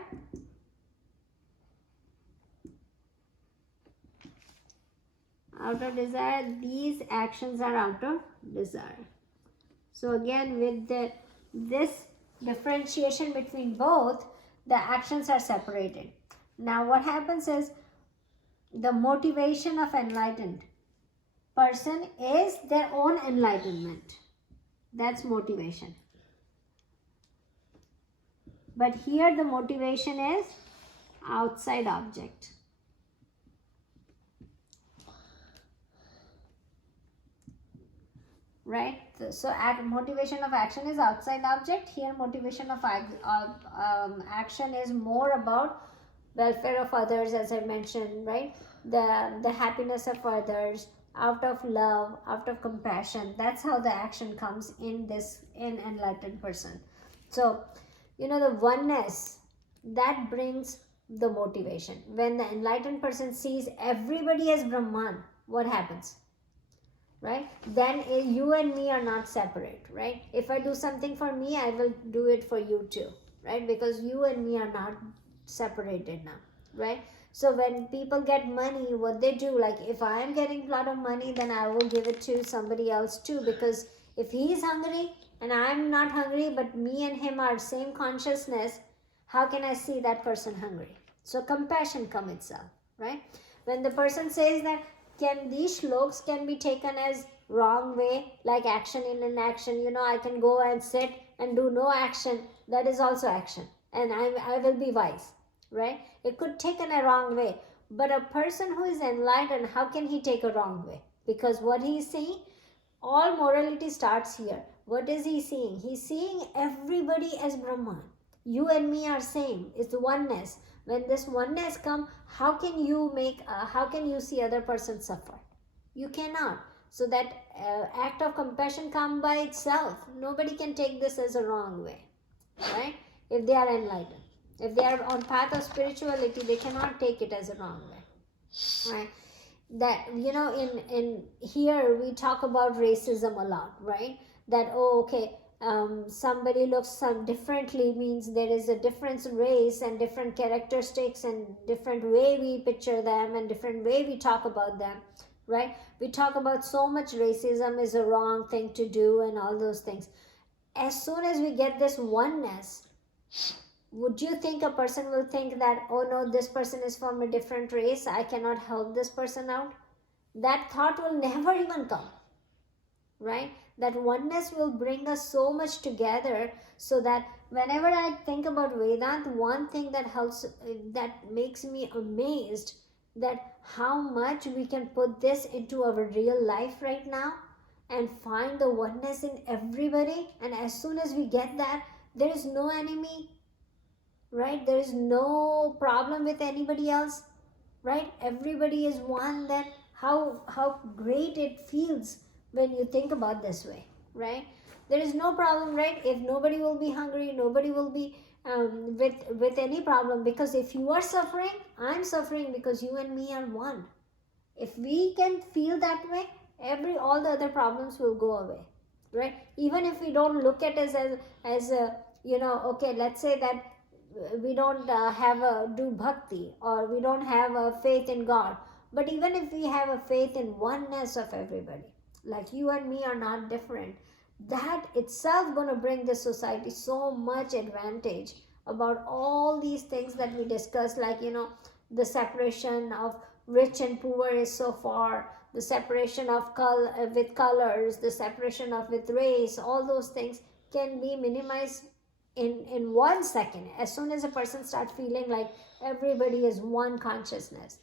these actions are out of desire. So again, with this differentiation between both, the actions are separated. Now what happens is, the motivation of enlightened person is their own enlightenment. That's motivation. But here the motivation is outside object. Right? So motivation of action is outside object. Here motivation of action is more about welfare of others, as I mentioned, right? The happiness of others, out of love, out of compassion. That's how the action comes in enlightened person. So, the oneness, that brings the motivation. When the enlightened person sees everybody as Brahman, what happens? Right? Then you and me are not separate, right? If I do something for me, I will do it for you too, right? Because you and me are not separated now, right? So when people get money, what they do, like if I am getting a lot of money, then I will give it to somebody else too, because if he is hungry and I'm not hungry, but me and him are same consciousness, how can I see that person hungry? So compassion comes itself, right? When the person says that, these shlokas can be taken as wrong way, like action in inaction. I can go and sit and do no action. That is also action. And I will be wise, right? It could taken a wrong way. But a person who is enlightened, how can he take a wrong way? Because what he is seeing, all morality starts here. What is he seeing? He's seeing everybody as Brahman. You and me are same. It's oneness. When this oneness come, how can you see other person suffer? You cannot. So that act of compassion come by itself. Nobody can take this as a wrong way, right? If they are enlightened, if they are on path of spirituality, they cannot take it as a wrong way, right? That, in here we talk about racism a lot, right? That, oh, okay, somebody looks some differently means there is a different race and different characteristics and different way we picture them and different way we talk about them, right? We talk about so much racism is a wrong thing to do and all those things. As soon as we get this oneness, would you think a person will think that, oh no, this person is from a different race, I cannot help this person out? That thought will never even come, right? That oneness will bring us so much together, so that whenever I think about Vedanta, one thing that helps, that makes me amazed, that how much we can put this into our real life right now and find the oneness in everybody. And as soon as we get that, there is no enemy, right? There is no problem with anybody else, right? Everybody is one. Then how great it feels when you think about this way, right? There is no problem, right? If nobody will be hungry, nobody will be with any problem, because if you are suffering, I'm suffering, because you and me are one. If we can feel that way, all the other problems will go away, right? Even if we don't look at it as a, okay, let's say that we don't do bhakti, or we don't have a faith in God, but even if we have a faith in oneness of everybody, like you and me are not different, that itself going to bring the society so much advantage about all these things that we discussed, like, the separation of rich and poor is so far, the separation of with colors, the separation of with race, all those things can be minimized in 1 second. As soon as a person starts feeling like everybody is one consciousness,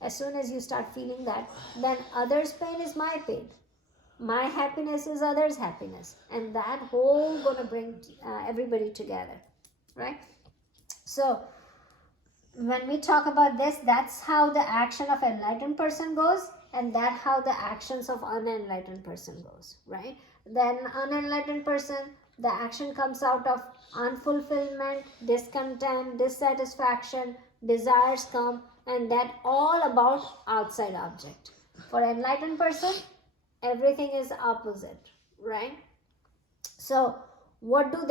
as soon as you start feeling that, then others' pain is my pain, my happiness is others' happiness, and that whole gonna bring everybody together, right? So when we talk about this, that's how the action of enlightened person goes, and that how the actions of unenlightened person goes, right? Then unenlightened person, the action comes out of unfulfillment, discontent, dissatisfaction, desires come, and that all about outside object. For enlightened person, everything is opposite, right? So what do?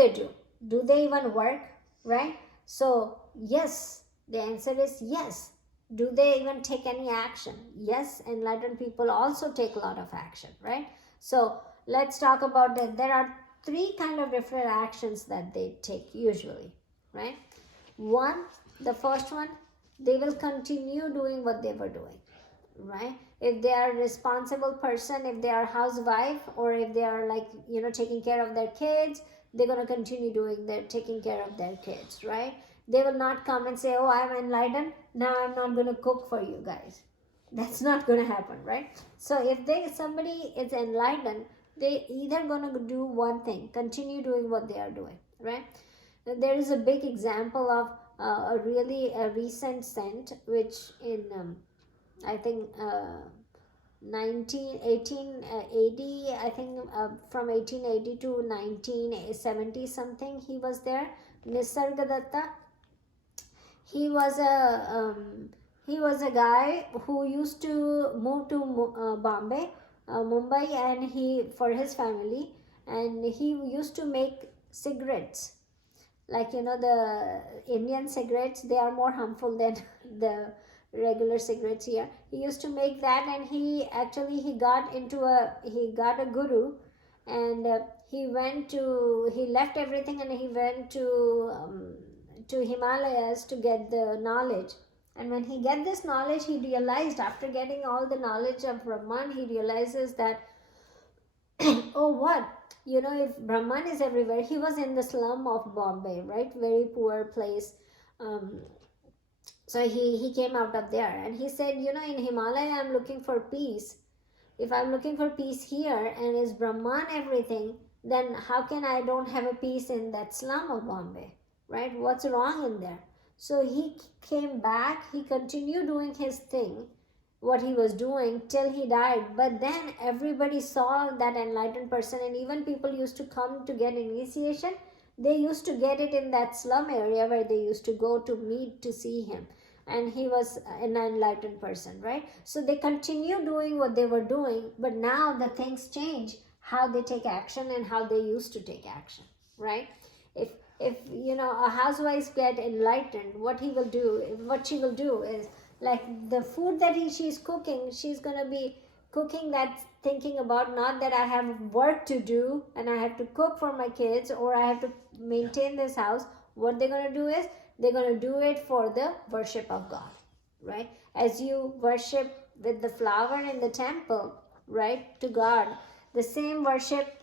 Do they even work, right? So yes, the answer is yes. Do they even take any action? Yes, enlightened people also take a lot of action, right? So let's talk about that. There are 3 kind of different actions that they take usually, right? One, the first one, they will continue doing what they were doing, right? If they are a responsible person, if they are housewife, or if they are like, taking care of their kids, they're going to continue taking care of their kids, right? They will not come and say, oh, I'm enlightened, now I'm not going to cook for you guys. That's not going to happen, right? So if somebody is enlightened, they either going to do one thing, continue doing what they are doing, right? There is a big example of a recent saint, which in I think 1880, I think from 1880 to 1970 something, he was there. Nisargadatta. He was a guy who used to move to Mumbai, and for his family, and he used to make cigarettes. Like, the Indian cigarettes, they are more harmful than the regular cigarettes here. He used to make that, and he got a guru, and he left everything, and he went to Himalayas to get the knowledge. And when he get this knowledge, he realized, after getting all the knowledge of Brahman, he realizes that oh, what? If Brahman is everywhere, he was in the slum of Bombay, right? Very poor place. So he came out of there and he said, in Himalaya I'm looking for peace. If I'm looking for peace here and is Brahman everything, then how can I don't have a peace in that slum of Bombay, right? What's wrong in there? So he came back, he continued doing his thing, what he was doing till he died. But then everybody saw that enlightened person, and even people used to come to get initiation. They used to get it in that slum area where they used to go to meet to see him, and he was an enlightened person, right? So they continue doing what they were doing, but now the things change, how they take action and how they used to take action, right? If a housewife get enlightened, what she will do is, like, the food that she's cooking, she's going to be cooking that thinking about not that I have work to do and I have to cook for my kids or I have to maintain this house. What they're going to do is they're going to do it for the worship of God, right? As you worship with the flower in the temple, right, to God, the same worship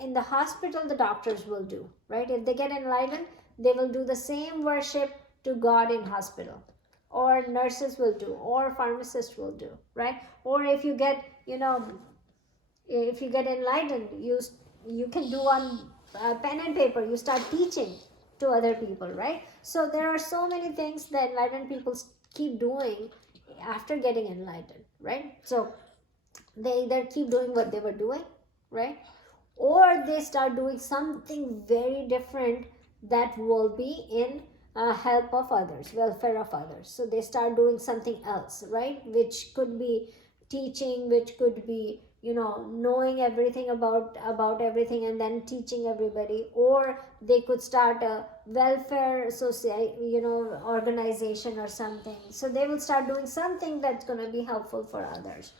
in the hospital the doctors will do, right? If they get enlightened, they will do the same worship to God in hospital, or nurses will do, or pharmacists will do, right? Or if you get enlightened, you can do on pen and paper, you start teaching to other people, right? So there are so many things that enlightened people keep doing after getting enlightened, right? So they either keep doing what they were doing, right, or they start doing something very different that will be in help of others, welfare of others. So they start doing something else, right, which could be teaching, which could be knowing everything about everything and then teaching everybody, or they could start a welfare society, organization or something. So they will start doing something that's going to be helpful for others.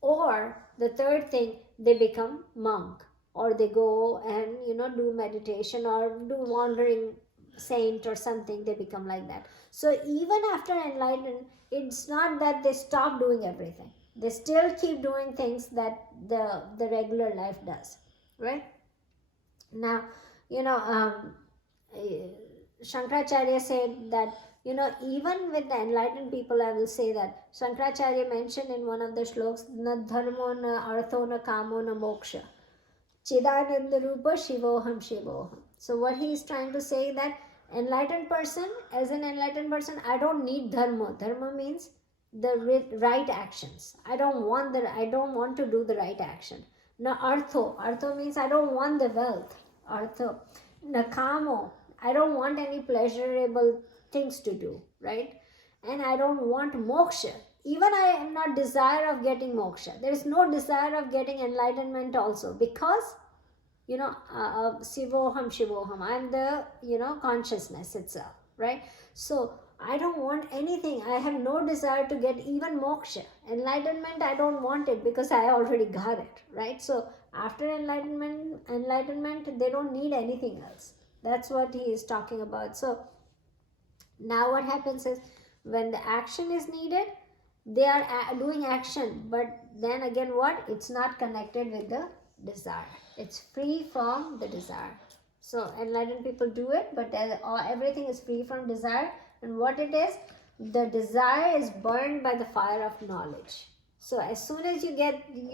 Or the third thing, they become monk, or they go and do meditation or do wandering saint or something. They become like that. So even after enlightenment, it's not that they stop doing everything. They still keep doing things that the regular life does, right? Now, Shankaracharya said that, even with the enlightened people, I will say that Shankaracharya mentioned in one of the shlokas, na dharmo na artho na kamo na moksha, chidananda rupa shivoham shivoham. So what he is trying to say that enlightened person, as an enlightened person, I don't need dharma. Dharma means the right actions. I don't want to do the right action. Na artho means I don't want the wealth. Artho. Na kamo, I don't want any pleasurable things to do, right? And I don't want moksha. Even I am not desire of getting moksha. There is no desire of getting enlightenment also, because Sivoham Shivoham, I'm the consciousness itself, right? So I don't want anything. I have no desire to get even moksha. Enlightenment, I don't want it because I already got it, right? So after enlightenment, they don't need anything else. That's what he is talking about. So now what happens is, when the action is needed, they are doing action, but then again what? It's not connected with the desire. It's free from the desire. So enlightened people do it, but everything is free from desire. And what it is, the desire is burned by the fire of knowledge. So as soon as you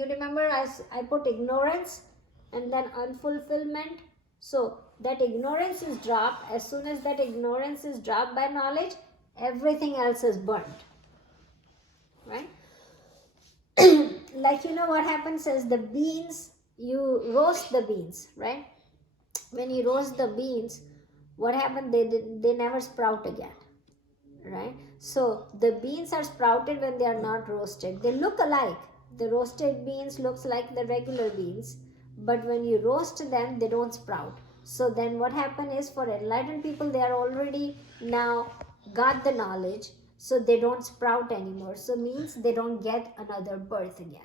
remember I put ignorance and then unfulfillment. So that ignorance is dropped. As soon as that ignorance is dropped by knowledge, everything else is burnt, right? Like, what happens is, the beans, you roast the beans, right? When you roast the beans, what happened? They never sprout again, right? So the beans are sprouted when they are not roasted. They look alike. The roasted beans looks like the regular beans, but when you roast them, they don't sprout. So then what happened is, for enlightened people, they are already now got the knowledge, so they don't sprout anymore. So means they don't get another birth again,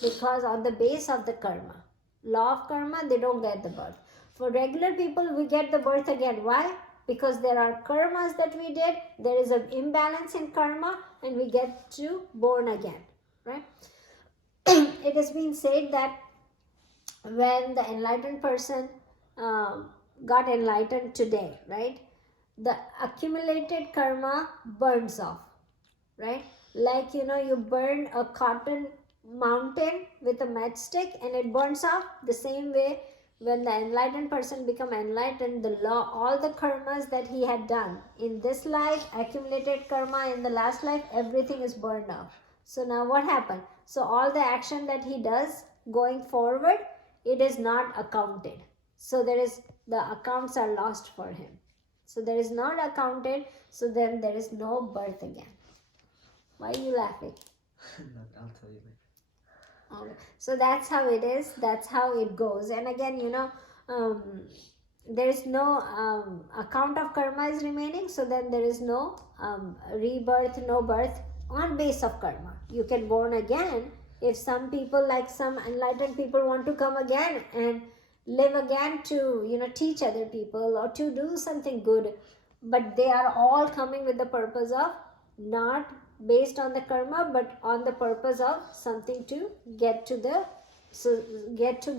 because on the base of the karma, law of karma, they don't get the birth. For regular people, we get the birth again. Why? Because there are karmas that we did, there is an imbalance in karma, and we get to born again, right? It has been said that when the enlightened person got enlightened today, right, the accumulated karma burns off, right? Like, you burn a cotton mountain with a matchstick and it burns off. The same way, when the enlightened person become enlightened, the law, all the karmas that he had done in this life, accumulated karma in the last life, everything is burned off. So now what happened? So all the action that he does going forward, it is not accounted. So the accounts are lost for him. So there is not accounted, so then there is no birth again. Why are you laughing? I'll tell you later. Okay. So that's how it is. That's how it goes. And again, there is no account of karma is remaining. So then there is no rebirth, no birth on base of karma. You can born again. If some people, like some enlightened people, want to come again and live again to teach other people or to do something good, but they are all coming with the purpose of not based on the karma, but on the purpose of something to get to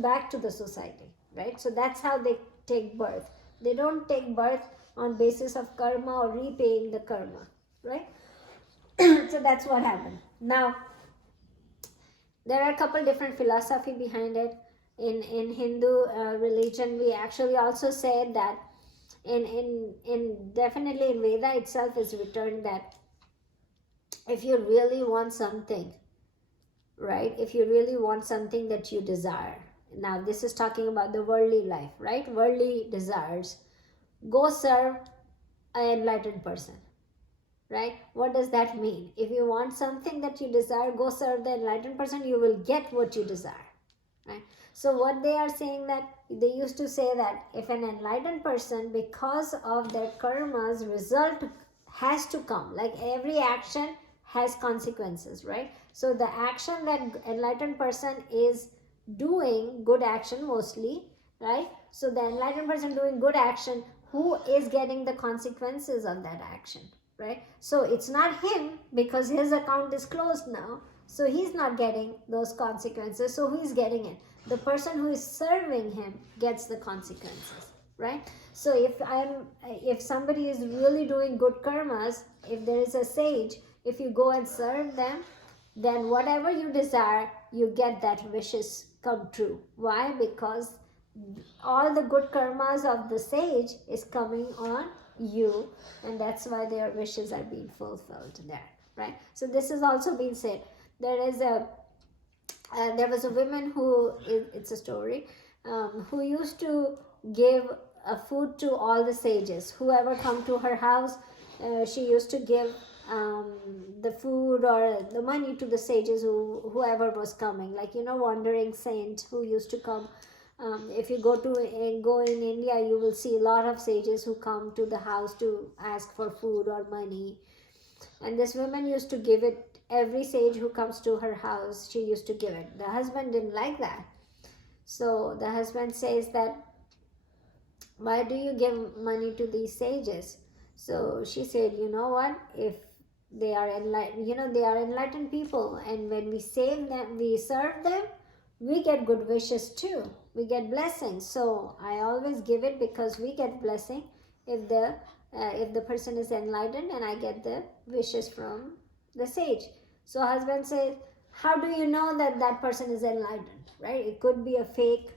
back to the society, right? So that's how they take birth. They don't take birth on basis of karma or repaying the karma, right? So that's what happened. Now there are a couple different philosophy behind it. In Hindu religion, we actually also said that in definitely in Veda itself is written that if you really want something, right? If you really want something that you desire, now this is talking about the worldly life, right? Worldly desires, go serve an enlightened person, right? What does that mean? If you want something that you desire, go serve the enlightened person, you will get what you desire, right? So what they are saying, that they used to say that if an enlightened person, because of their karmas, result has to come, like every action has consequences, right? So the action that enlightened person is doing, good action mostly, right? So the enlightened person doing good action, who is getting the consequences of that action, right? So it's not him, because his account is closed now, so he's not getting those consequences. So who is getting it? The person who is serving him gets the consequences, right? So if somebody is really doing good karmas, if there is a sage, if you go and serve them, then whatever you desire, you get that wishes come true. Why? Because all the good karmas of the sage is coming on you, and that's why their wishes are being fulfilled there, right? So this has also been said. There was a woman who, it's a story, who used to give food to all the sages. Whoever come to her house, she used to give the food or the money to the sages, whoever was coming, like wandering saint who used to come. If you go in India, you will see a lot of sages who come to the house to ask for food or money. And this woman used to give it. Every sage who comes to her house, she used to give it. The husband didn't like that. So the husband says that, why do you give money to these sages? So she said, you know what? If they are enlightened, they are enlightened people. And when we save them, we serve them, we get good wishes too. We get blessings. So I always give it because we get blessing if the person is enlightened, and I get the wishes from the sage. So husband says, how do you know that that person is enlightened, right? It could be a fake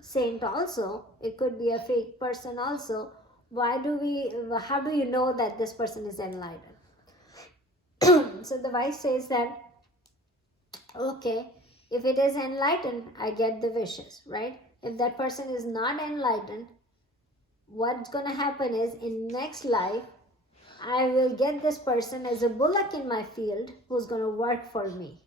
saint also. It could be a fake person also. How do you know that this person is enlightened? So the wife says that, okay, if it is enlightened, I get the wishes, right? If that person is not enlightened, what's going to happen is, in next life, I will get this person as a bullock in my field who's going to work for me,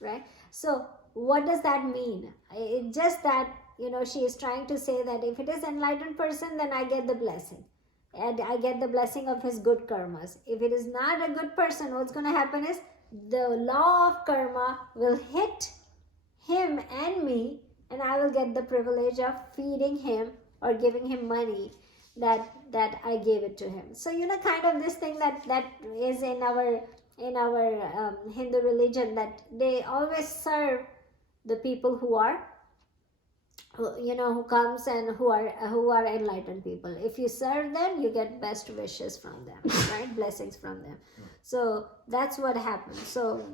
right? So what does that mean? It's just that, she is trying to say that if it is enlightened person, then I get the blessing. And I get the blessing of his good karmas. If it is not a good person, what's going to happen is, the law of karma will hit him and me, and I will get the privilege of feeding him or giving him money that I gave it to him. So kind of this thing that is in our Hindu religion, that they always serve the people who are who comes and who are enlightened people. If you serve them, you get best wishes from them, right? Blessings from them. So that's what happens. So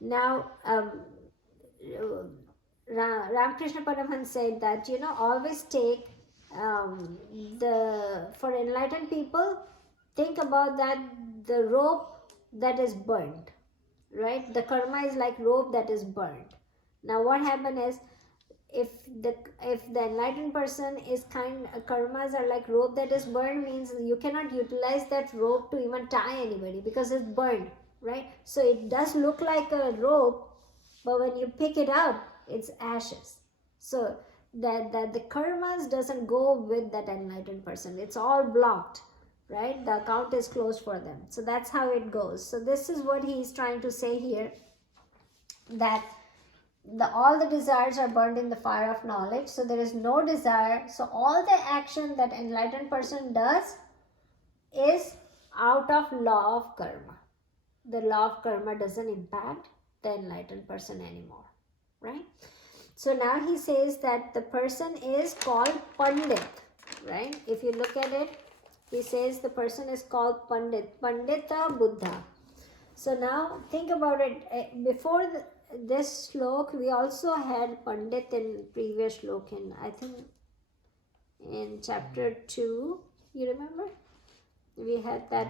now Ramakrishna Paramahansa said that always take for enlightened people, think about that the rope that is burnt, right? The karma is like rope that is burnt. Now what happened is, if the enlightened person is karmas are like rope that is burned, means you cannot utilize that rope to even tie anybody because it's burned, right? So it does look like a rope, but when you pick it up, it's ashes. So that the karmas doesn't go with that enlightened person. It's all blocked, right? The account is closed for them. So that's how it goes. So this is what he is trying to say here, that all the desires are burned in the fire of knowledge. So there is no desire. So all the action that enlightened person does is out of law of karma. The law of karma doesn't impact the enlightened person anymore, right? So now he says that the person is called Pandit, right? If you look at it, he says the person is called Pandit, Pandita Buddha. So now think about it. Before this slok, we also had Pandit in previous slok, in I think in chapter 2. You remember? We had that.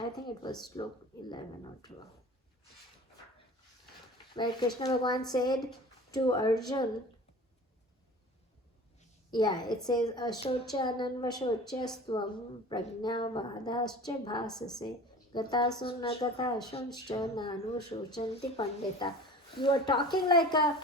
I think it was slok 11 or 12, where Krishna Bhagavan said to Arjun, it says Ashocha Nanvashochastvam Prajna Vadascha Bhasase Gatasun Nagatashunshcha Nanu Shochanti Pandita. You are talking like a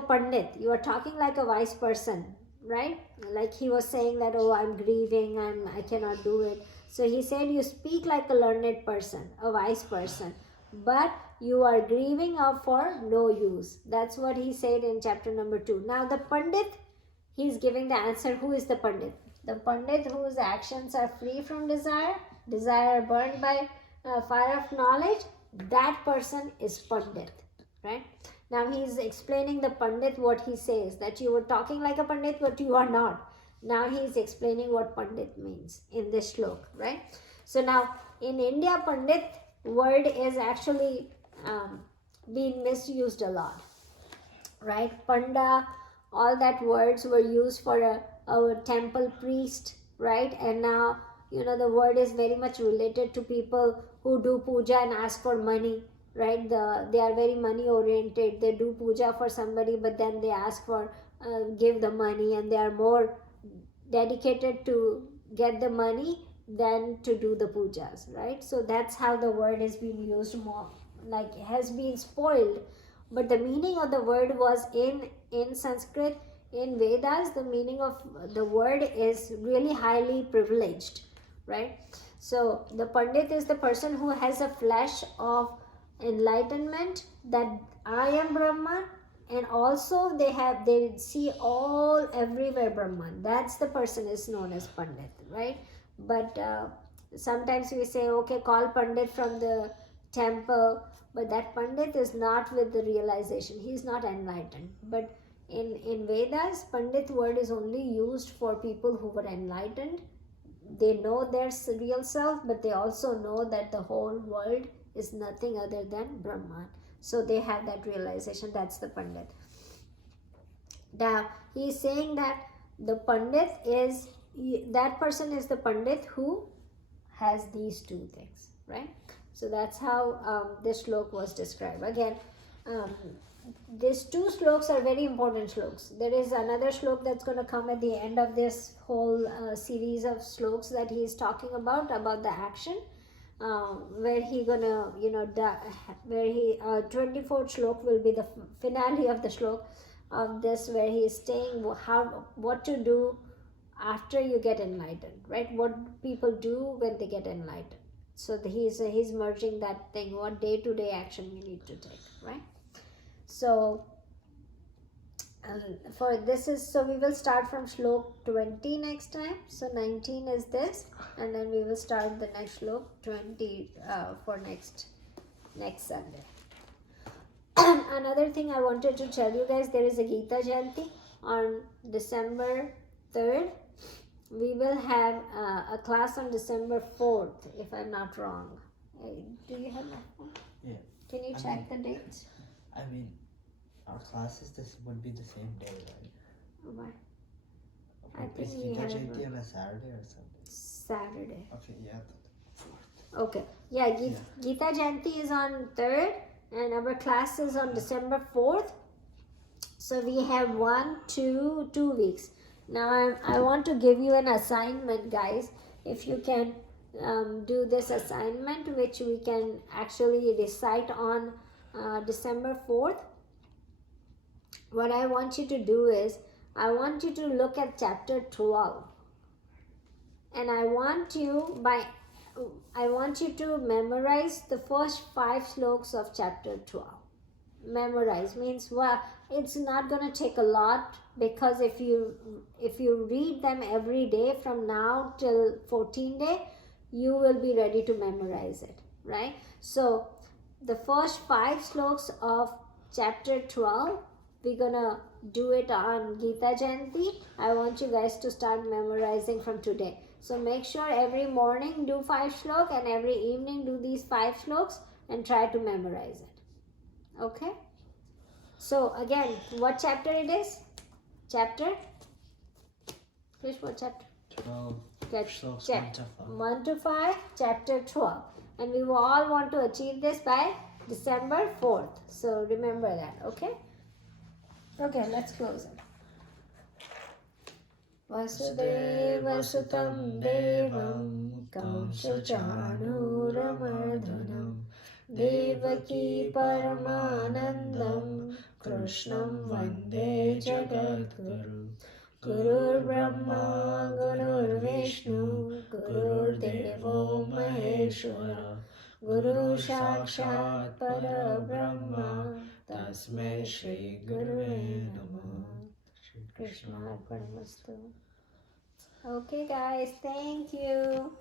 pandit. You are talking like a wise person, right? Like he was saying that, oh, I'm grieving, I cannot do it. So he said, you speak like a learned person, a wise person, but you are grieving up for no use. That's what he said in chapter number 2. Now the pandit, he is giving the answer. Who is the pandit? The pandit whose actions are free from desire burned by fire of knowledge. That person is pandit, right? Now he is explaining the pandit what he says, that you were talking like a pandit, but you are not. Now he is explaining what pandit means in this slok, right? So now in India, pandit word is actually being misused a lot, right? Panda, all that words were used for a temple priest, right? And now the word is very much related to people who do puja and ask for money, right? They are very money oriented. They do puja for somebody, but then they ask for give the money, and they are more dedicated to get the money than to do the pujas, right? So that's how the word is being used more, like has been spoiled. But the meaning of the word was in Sanskrit, in Vedas, the meaning of the word is really highly privileged, right? So the Pandit is the person who has a flash of enlightenment that I am Brahman, and also they see all everywhere Brahman. That's the person is known as Pandit, right? But sometimes we say, okay, call Pandit from the temple, but that Pandit is not with the realization. He is not enlightened. But in Vedas, Pandit word is only used for people who were enlightened. They know their real self, but they also know that the whole world is nothing other than Brahman. So they have that realization. That's the Pandit. Now he is saying that the Pandit is, that person is the Pandit who has these two things, right? So that's how this slok was described. Again, these two sloks are very important sloks. There is another slok that's going to come at the end of this whole series of sloks that he is talking about the action, where he gonna, where he 24th slok will be the finale of the slok of this, where he is saying what to do after you get enlightened, right? What people do when they get enlightened. So he's merging that thing, what day-to-day action we need to take, right? So we will start from slok 20 next time. So 19 is this, and then we will start the next slok 20 for next Sunday. Another thing I wanted to tell you guys, there is a Gita Jayanti on December 3rd. We will have a class on December 4th, if I'm not wrong. Do you have my phone? Yeah. Can you check the dates? I mean, our classes would be the same day, right? Why? I think is Gita Jayanti on a Saturday or Sunday? Saturday. Okay, yeah. Okay. Yeah, Gita Jayanti is on 3rd and our class is on December 4th. So we have 2 weeks. Now I want to give you an assignment, guys. If you can do this assignment, which we can actually recite on December 4th. What I want you to do is, I want you to look at chapter 12. And I want you to memorize the first 5 slokas of chapter 12. Memorize means it's not going to take a lot, because if you read them every day from now till 14 day, you will be ready to memorize it, right? So the first 5 slokas of chapter 12, we're gonna do it on Gita Jayanti. I want you guys to start memorizing from today. So make sure every morning do 5 slokas and every evening do these 5 slokas and try to memorize it. Okay? So again, what chapter it is? Chapter? Krish, what chapter? 12. Slokas 1 to 5, chapter 12. And we all want to achieve this by December 4th. So remember that, okay? Okay, let's close it. Vasudeva Sutam Devam Kamsachanuramardanam Devaki Paramanandam Krishnam Vande Jagadguru Gurur Brahma Gurur Vishnu Gurur Devo Maheshwara Guru Sakshat Parabrahma Tasmai Shri Gurave Namah. Krishna Arpanamastu. Okay guys, thank you.